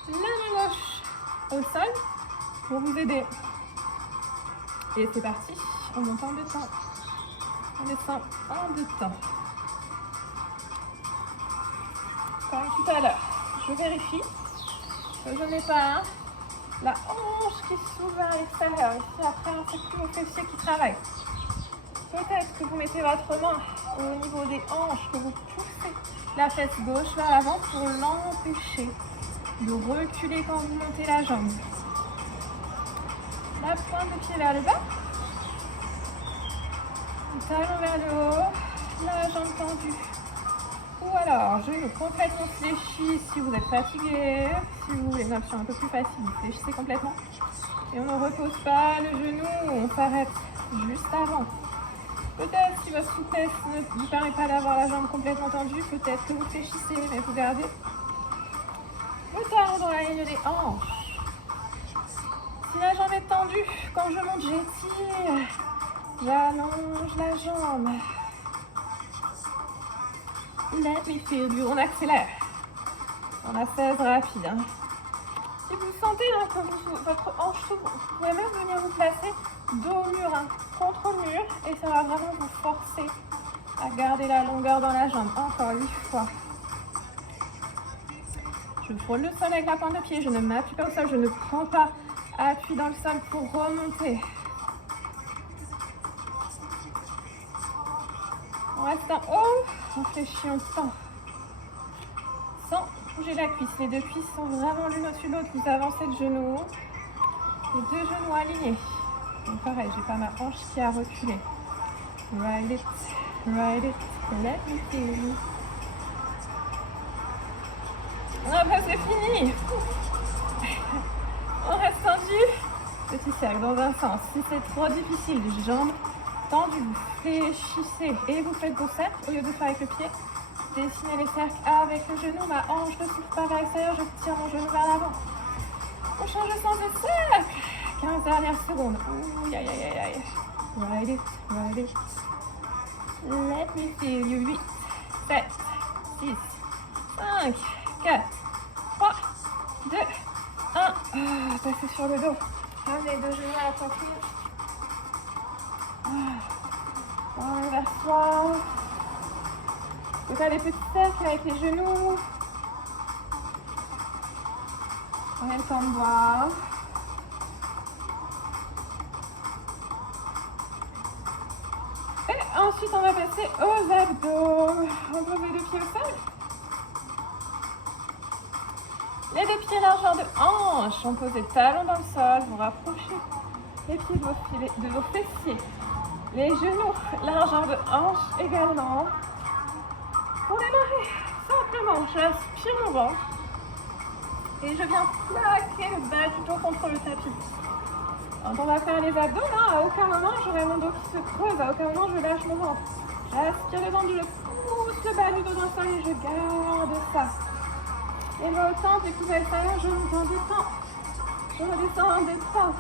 la main gauche au sol pour vous aider. Et c'est parti, on monte en deux temps, on descend en deux temps. Comme tout à l'heure, je vérifie que je n'ai pas la hanche qui s'ouvre vers l'extérieur. Ici, après, on ne sait plus vos fessiers qui travaillent. Peut-être que vous mettez votre main au niveau des hanches, que vous poussez la fesse gauche vers l'avant pour l'empêcher de reculer quand vous montez la jambe. La pointe de pied vers le bas, le talon vers le haut, la jambe tendue. Ou alors, genou complètement fléchi si vous êtes fatigué. Si vous voulez une option un peu plus facile, vous fléchissez complètement. Et on ne repose pas le genou, on s'arrête juste avant. Peut-être si votre souplesse ne vous permet pas d'avoir la jambe complètement tendue, peut-être que vous fléchissez, mais vous gardez le talon dans la ligne des hanches. Si la jambe est tendue, quand je monte, j'étire, j'allonge la jambe. Let me feel you. On accélère. On a 16 rapide. Hein. Si vous sentez là, que votre hanche s'ouvre, vous pouvez même venir vous placer dos au mur, hein, contre le mur, et ça va vraiment vous forcer à garder la longueur dans la jambe. Encore 8 fois. Je frôle le sol avec la pointe de pied, je ne m'appuie pas au sol, je ne prends pas appui dans le sol pour remonter. On reste en haut, on fléchit, on tend. Sans bouger la cuisse. Les deux cuisses sont vraiment l'une au-dessus de l'autre. Vous avancez le genou. Les deux genoux alignés. Donc pareil, j'ai pas ma hanche qui a reculé. Ride it, let me feel you. Ah bah c'est fini. On reste tendu. Petit cercle dans un sens. Si c'est trop difficile, les jambes tendues, vous fléchissez et vous faites vos cercles au lieu de faire avec le pied. Dessinez les cercles avec le genou, ma hanche ne s'ouvre pas vers l'extérieur, je tire mon genou vers l'avant. On change de sens de cercle. 15 dernières secondes. Ouh, aïe, aïe, aïe, aïe. Ride it, ride it. Let me feel you. 8, 7, 6, 5, 4, 3, 2, 1. Passez sur le dos. Ramenez les deux genoux à la poitrine. On vers soi. Vous faites des petits cercles avec les genoux. Prenez le temps de boire. Et ensuite, on va passer aux abdos. On pose les deux pieds au sol. Les deux pieds largeur de hanche. On pose les talons dans le sol. Vous rapprochez les pieds de vos fessiers. Les genoux largeur de hanche également. Pour démarrer, simplement, j'aspire mon ventre et je viens plaquer le bas du dos contre le tapis. Quand on va faire les abdos, là, à aucun moment j'aurai mon dos qui se creuse, à aucun moment je lâche mon ventre. J'aspire le ventre, je pousse le bas du dos dans le sol et je garde ça. Et moi autant, dès que vous allez faire, je monte en détente. Je redescends en détente.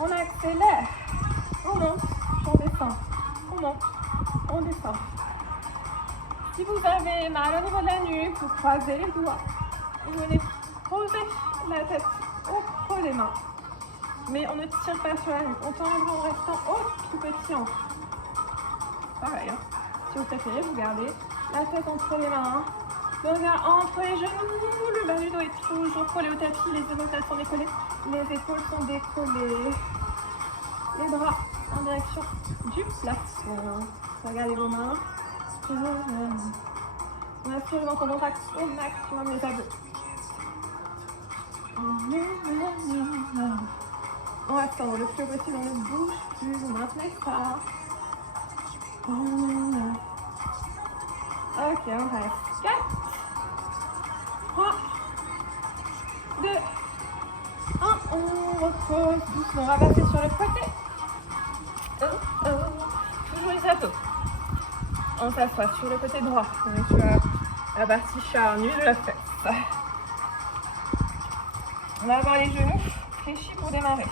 On accélère, on monte, on descend, on monte, on descend. Si vous avez mal au niveau de la nuque, vous croisez les doigts. Vous venez poser la tête au creux des mains. Mais on ne tire pas sur la nuque. On tend le bras en restant tout petit en. Pareil. Hein. Si vous préférez, vous gardez la tête entre les mains. Le regard entre les genoux. Le bas du dos est toujours collé au tapis. Les épaules sont décollées. Les épaules sont décollées. Les bras en direction du plafond. Regardez vos mains. On a absolument qu'on contracte au maximum les abdos. On va tendre le plus possible, on ne bouge plus, vous maintenez ça. Ok, on reste 4, 3, 2, 1, on repose doucement, on va passer sur le côté. Toujours les abdos. On s'assoit sur le côté droit, on est sur la partie charnue de la fesse. On va avoir les genoux fléchis pour démarrer.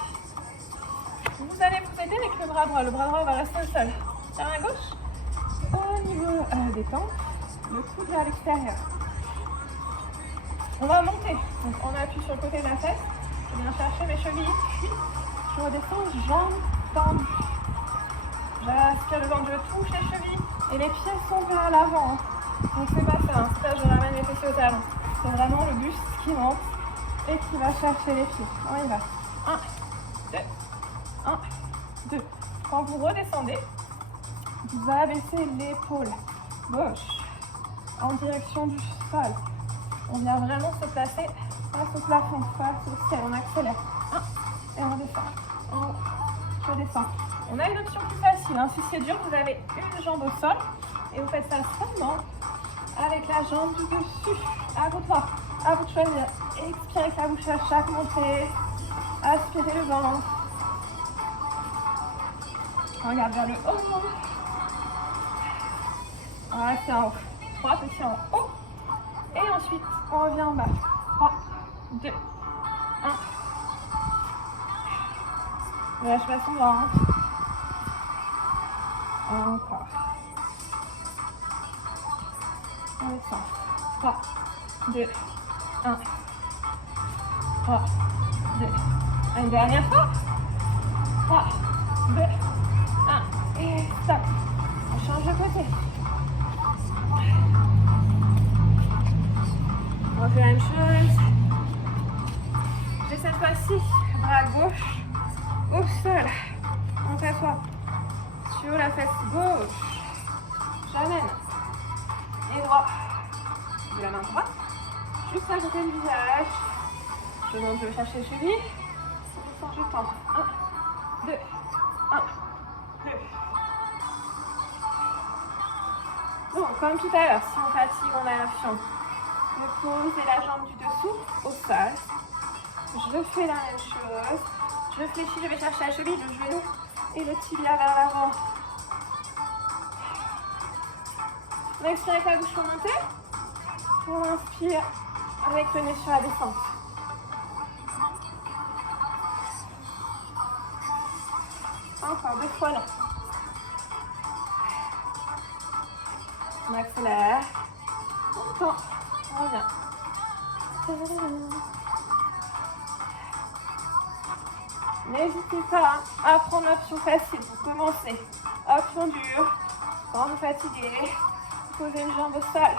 Vous allez vous aider avec le bras droit. Le bras droit va rester au sol. La main gauche, au niveau des tempes, le coude vers l'extérieur. On va monter. Donc on appuie sur le côté de la fesse. Je viens chercher mes chevilles. Puis je redescends, jambes tendues. J'aspire le ventre, je touche les chevilles. Et les pieds sont vers l'avant. Donc c'est pas ça. C'est ça, je ramène les fessiers au talon. C'est vraiment le buste qui monte et qui va chercher les pieds. On y va. 1, 2, 1, 2. Quand vous redescendez, vous abaissez l'épaule gauche en direction du sol. On vient vraiment se placer face au plafond, face au ciel. On accélère. 1, et on descend. Je descends. On a une option plus facile. Hein. Si c'est dur, vous avez une jambe au sol et vous faites ça seulement avec la jambe du dessus. À vous de voir. À vous de choisir. Expirez avec la bouche à chaque montée. Aspirez le ventre. Regarde vers le haut. Voilà, c'est en haut. 3 petits en haut. Et ensuite, on revient en bas. 3, 2, 1. Lâche pas son ventre. Encore. On descend. 3, 2, 1. 3, 2. Une dernière fois. 3, 2, 1. Et stop. On change de côté. On refait la même chose. J'ai cette fois-ci bras gauche au sol. On s'assoit sur la fesse gauche. J'amène les doigts de la main droite juste à côté du visage. Je monte, je cherche les chevilles. Je descends, je tends. 1, 2, 1, 2. Bon, comme tout à l'heure, si on fatigue, on a l'option de poser la jambe du dessous au sol. Je fais la même chose. Je fléchis, je vais chercher la cheville, le genou et le tibia vers l'avant. On expire avec la bouche pour monter. On inspire avec le nez sur la descente. Encore 2 fois long. On accélère. On tend. On revient. N'hésitez pas à prendre l'option facile pour commencer. Option dure. Quand vous fatiguez, posez une jambe au sol.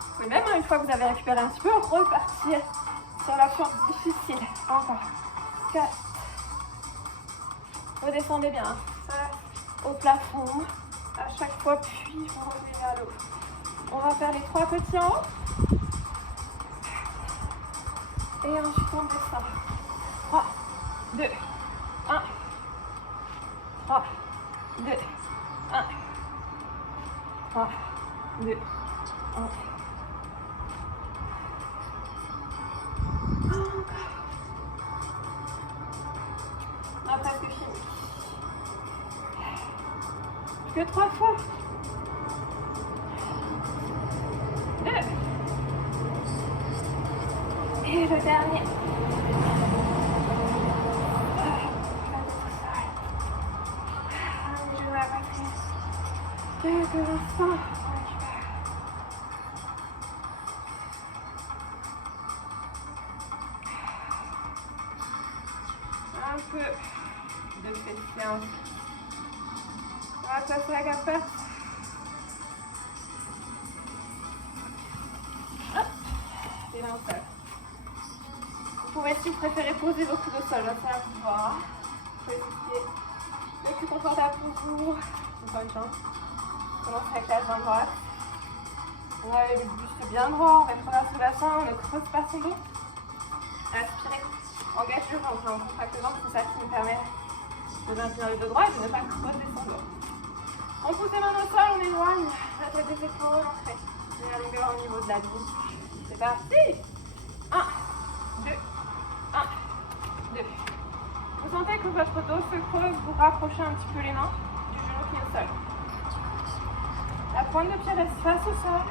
Vous pouvez même, une fois que vous avez récupéré un petit peu, repartir sur l'option difficile. Encore. 4. Redescendez bien. Au plafond. À chaque fois, puis vous revenez vers le haut. On va faire les 3 petits en haut. Et ensuite on descend. 3, 2, 1. 3, 2, 1. 3, 2, 1. On a presque fini. Que 3 fois. 2. Et le dernier. Je vais à la poitrine. 2. que je sens. Un peu de cette séance. On va passer à 4 pattes. Hop, et là on fait. Vous pouvez si vous préférez poser vos coudes au sol, là, ça va pouvoir. Vous pouvez essayer le plus confortable pour vous. Bonne chance. On commence avec la jambe droite. On a le buste bien droit, on rétrovers le bassin, on ne creuse pas son dos. Inspirez, engage le ventre, on contracte le ventre, c'est ça qui nous permet de maintenir le dos droit et de ne pas creuser son dos. On pousse les mains au sol, on éloigne la tête des épaules, on fait de la longueur au niveau de la bouche. C'est parti. 1, 2, 1, 2. Vous sentez que votre dos se creuse, vous rapprochez un petit peu les mains du genou qui est au sol. La pointe de pied reste face au sol.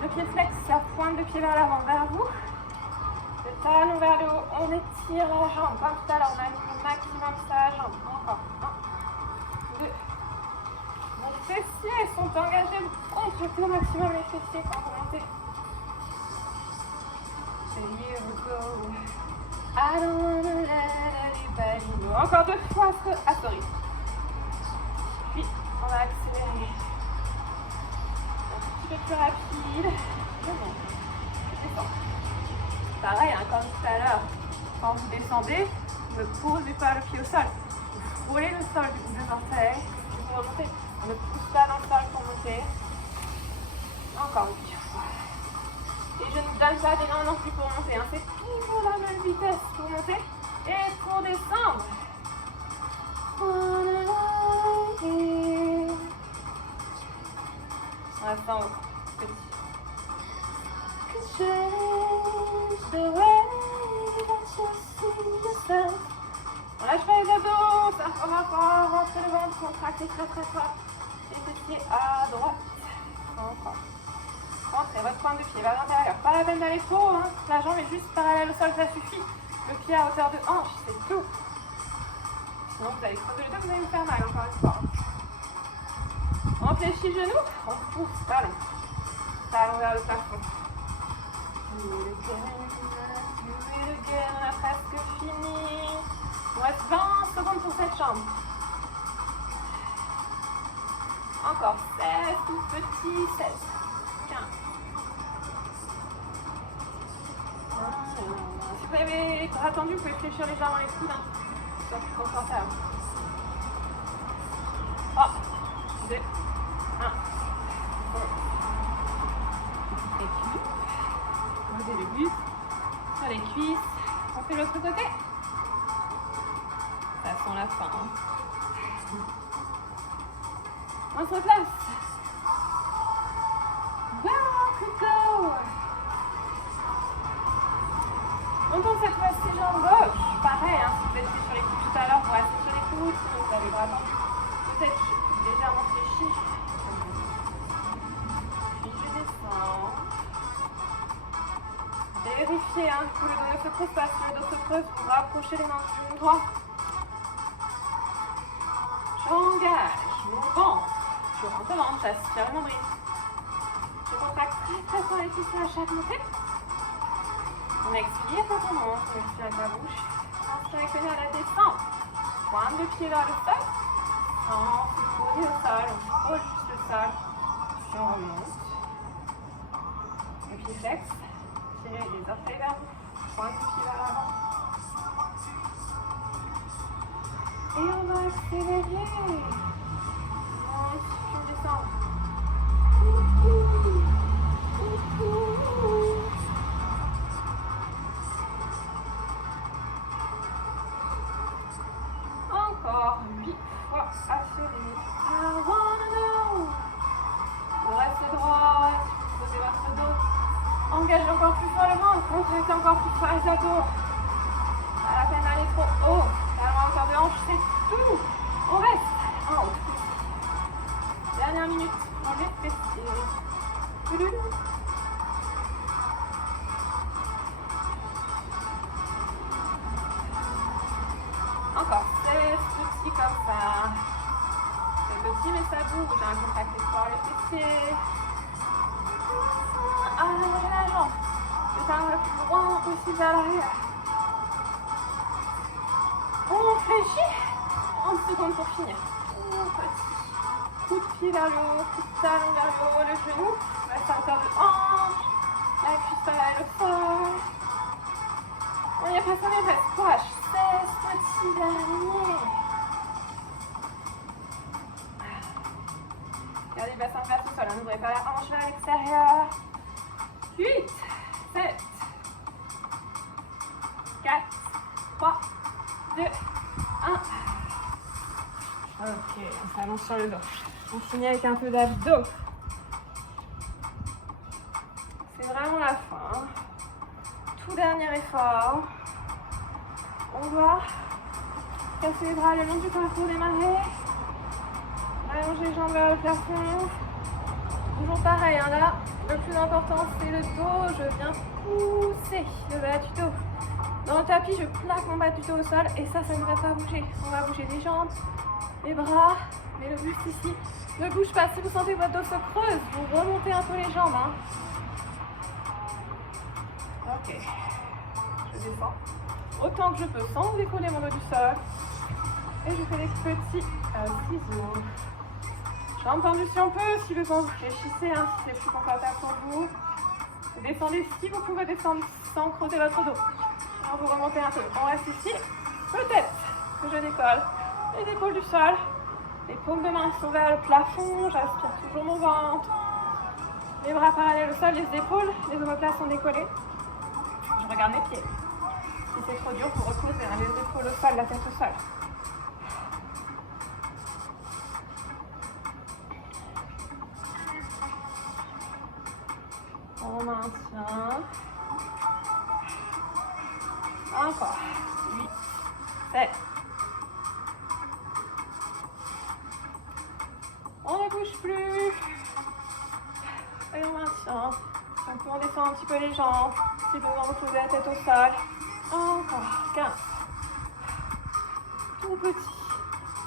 Le pied flex, la pointe de pied vers l'avant, vers vous. Le talon vers le haut, on étire la jambe. Comme tout à l'heure, on a mis le maximum sur la jambe. Encore. 1, 2. Vos fessiers sont engagés. Vous contractez au maximum les fessiers quand vous montez. Here we go. I don't wanna let anybody know. Encore 2 fois à ce rythme. Puis, on va accélérer. Un petit peu plus rapide. Je monte. Je descends. Pareil, hein, comme tout à l'heure. Quand vous descendez, ne posez pas le pied au sol. Vous frôlez le sol du bout des orteils. Puis vous remontez. On ne pousse pas dans le sol pour monter. Encore une fois. Et je ne donne pas d'élan non plus pour monter. Hein. C'est toujours la même vitesse pour monter et pour descendre. On reste en haut. Petit. On lâche pas les abdos. Ça fera fort. Rentrez le ventre. Contractez très très fort. Les fessiers à droite. Encore. Rentrez votre pointe de pied vers l'intérieur. Pas la peine d'aller trop, hein. La jambe est juste parallèle au sol, ça suffit. Le pied à hauteur de hanche, c'est tout. Sinon vous allez creuser le dos, vous allez vous faire mal encore une fois. On fléchit le genou, on pousse, talon. Talon vers le plafond. On a presque fini. Il reste 20 secondes pour cette jambe. Encore 16, tout petit, 16. 15. Si vous avez attendu, vous pouvez fléchir légèrement les coudes. Hein. C'est plus confortable. 3, 2, 1. Posez le buste sur les cuisses. On fait l'autre côté. Ça sent la fin. Hein. On se replace. Go! On tourne cette fois-ci jambe gauche. Pareil, hein, si vous êtes sur les coudes tout à l'heure, vous restez sur les coudes. Sinon vous avez le bras tendu. Peut-être légèrement fléchi. Puis je descends. Vérifiez hein, que le dos ne se creuse pas. Si le dos se creuse, vous rapprochez les mains du genou droit. J'engage mon ventre. Je rentre le ventre, ça se tire le nombril. Je contracte très fort les fessiers à chaque montée. On expire quand on monte, on expire avec la bouche. Inspire avec le nez à la descente. Pointe de pied vers le sol. On se pose au sol, on pose juste le sol. Puis on remonte. Le pied flex. Tirez les orteils vers vous. Pointe de pied vers l'avant. Et on va accélérer. Monte, puis on descend. Encore 8 fois accéléré. I wanna know. Le reste droit, posez votre dos. Engagez encore plus fort le ventre, contractez encore plus fort les abdos. Pas la peine d'aller trop haut. Talon encore de hanche, c'est tout. On reste en haut. Dernière minute pour les fessiers. Encore 16 petits comme ça. C'est petit mais ça bouge. Un pied. Allongez la jambe. Le talon le plus loin possible vers l'arrière. On fléchit. 30 secondes pour finir. Petit coup de pied vers le haut, coup de talon vers le haut, le genou. Reste encore de hanche. La cuisse parallèle au sol. On y est presque, on est presque. Courage. 16 petits derniers. Gardez le bassin vers le sol. N'ouvrez pas la hanche vers l'extérieur. 8, 7, 4, 3, 2, 1. Ok, on s'allonge sur le dos. On finit avec un peu d'abdos. C'est vraiment la fin. Tout dernier effort. On va casser les bras le long du corps pour démarrer. Allonge les jambes vers le plafond. Toujours pareil, hein, là, le plus important c'est le dos. Je viens pousser le bas du dos. Dans le tapis, je plaque mon bas du dos au sol et ça ne va pas bouger. On va bouger les jambes, les bras, mais le buste ici ne bouge pas. Si vous sentez que votre dos se creuse, vous remontez un peu les jambes. Hein. Ok, je descends autant que je peux sans décoller mon dos du sol. Et je fais des petits ciseaux. Jambes tendues si on peut, si besoin vous fléchissez, hein, si c'est plus confortable pour vous. Descendez si vous pouvez descendre sans creuser votre dos. Alors vous remontez un peu. On reste ici. Peut-être que je décolle les épaules du sol. Les paumes de main sont vers le plafond. J'aspire toujours mon ventre. Les bras parallèles au sol, les épaules, les omoplates sont décollées. Je regarde mes pieds. Si c'est trop dur, vous recreusez hein, les épaules au sol, la tête au sol. On maintient. Encore. 8, 7. On ne bouge plus. Et on maintient. Donc on descend un petit peu les jambes. Si besoin, vous posez la tête au sol. Encore. 15. Tout petit.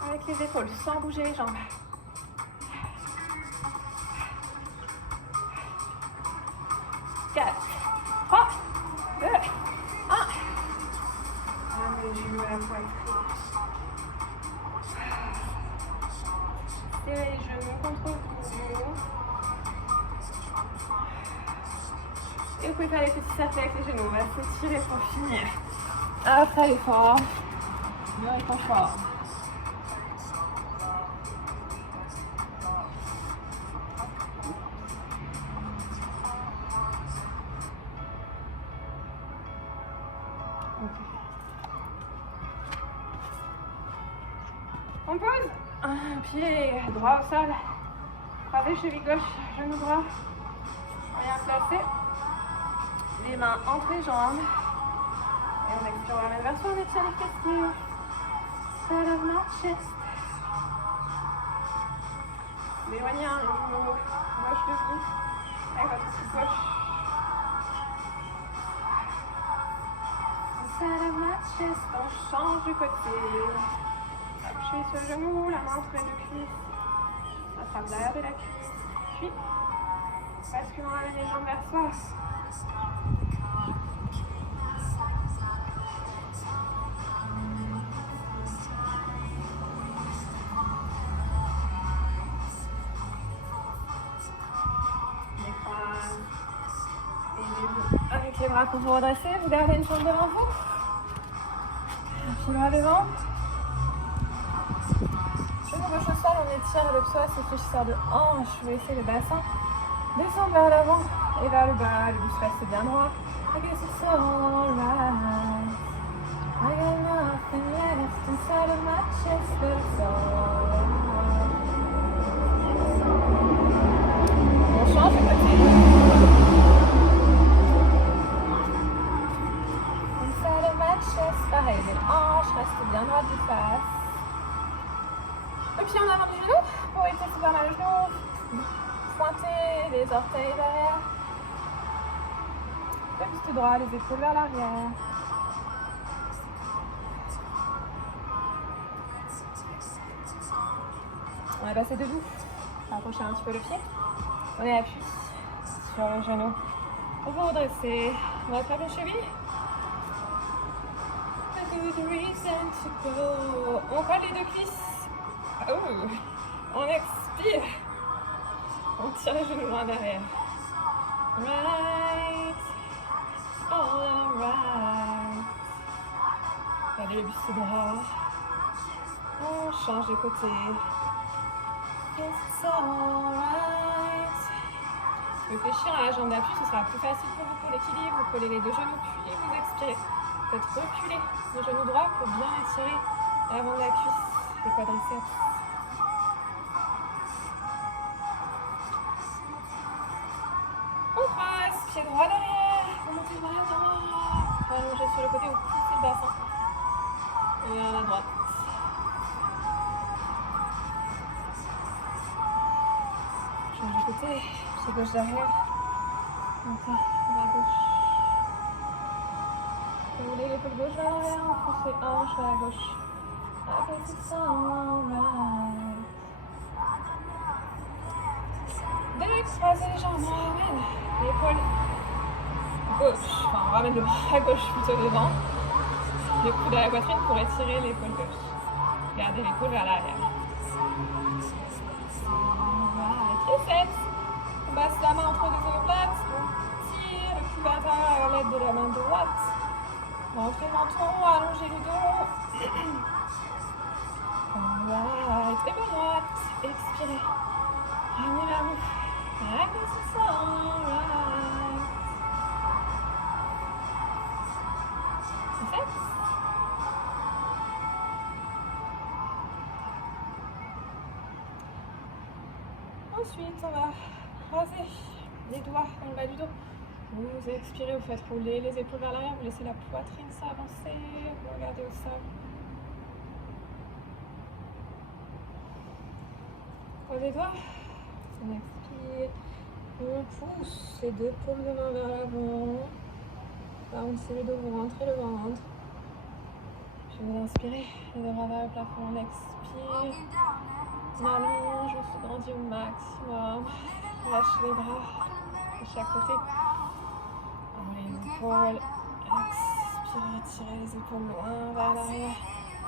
Avec les épaules, sans bouger les jambes. 4, 3, 2, 1. Allez, je me la poitrine. Serrez les genoux contre vous. Et vous pouvez faire les petits cercles avec les genoux. On va s'étirer pour finir. Après l'effort, le réconfort. On pose un pied droit au sol, croisé cheville gauche, genou droit, bien placé, les mains entre les jambes, et on expire la même version, on étire les fessiers, side of my chest, éloignez le genou gauche de vous, avec votre pied gauche, side of my chest, on change de côté. Appuyez sur le genou, la main entre les deux cuisses. On attrape l'arrière de la cuisse. Puis, bascule, on ramène les jambes vers soi. Les croises. Et avec les bras pour vous redresser, vous gardez une jambe devant vous. Un pied droit devant. Gauche au sol, on étire le psoas, le fléchisseur de hanche, vous laissez le bassin descendre vers l'avant et vers le bas, le buste reste bien droit. I guess it's alright. I got nothing left inside of my chest, but it's alright. On change de côté. Inside of my chest, pareil, les hanches restent bien droites du face. Et puis en avant du genou, pour éviter de faire mal au genou, pointez les orteils derrière, le buste droit, les épaules vers l'arrière. On va passer debout, rapprocher un petit peu le pied. Prenez appui sur le genou. Pour vous redresser votre les chevilles. A good reason to go. On colle les deux cuisses. Oh. On expire. On tire les genoux loin derrière. Right. All right. Regardez le buste droit. On change de côté. It's alright. Réfléchir à la jambe d'appui, ce sera plus facile pour vous pour l'équilibre. Vous collez les deux genoux, puis vous expirez. Faites reculer le genou droit pour bien étirer l'avant de la cuisse, les quadriceps. On croise, pied droit derrière. Vous montez le bras droit. Allongez sur le côté, vous poussez le bassin. Et à la droite. Change de côté, pied gauche derrière. Montez la gauche. Roulez l'épaule gauche vers l'envers, on pousse les hanches à la gauche. Après c'est alright. Dès que croisez les jambes, on ramène l'épaule gauche. Enfin, on ramène le bras gauche plutôt devant. Le coude à la poitrine pour étirer l'épaule gauche. Gardez l'épaule vers l'arrière. Et 7. On passe la main entre deux omoplates. On tire le cul vers l'intérieur à l'aide de la main droite. Rentrez le menton, allongez le dos. Alright. Épaule droite. Expirez. Ramenez la roue. C'est ça. Alright. C'est ça. Ensuite, on va croiser les doigts dans le bas du dos. Vous expirez, vous faites rouler les épaules vers l'arrière, vous laissez la poitrine s'avancer, vous regardez au sol. Croisez les doigts, on expire, on pousse les deux paumes de main vers l'avant. Balancez le dos, vous rentrez le ventre. Puis vous inspirez, les deux bras vers le plafond, on expire. On allonge, on se grandit au maximum. Lâchez les bras de chaque côté. Ouvrez les épaules. Expirez, tirez les épaules loin vers l'arrière.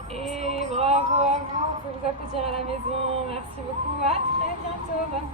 Et bravo à vous. Vous pouvez vous applaudir à la maison. Merci beaucoup. À très bientôt. Bonne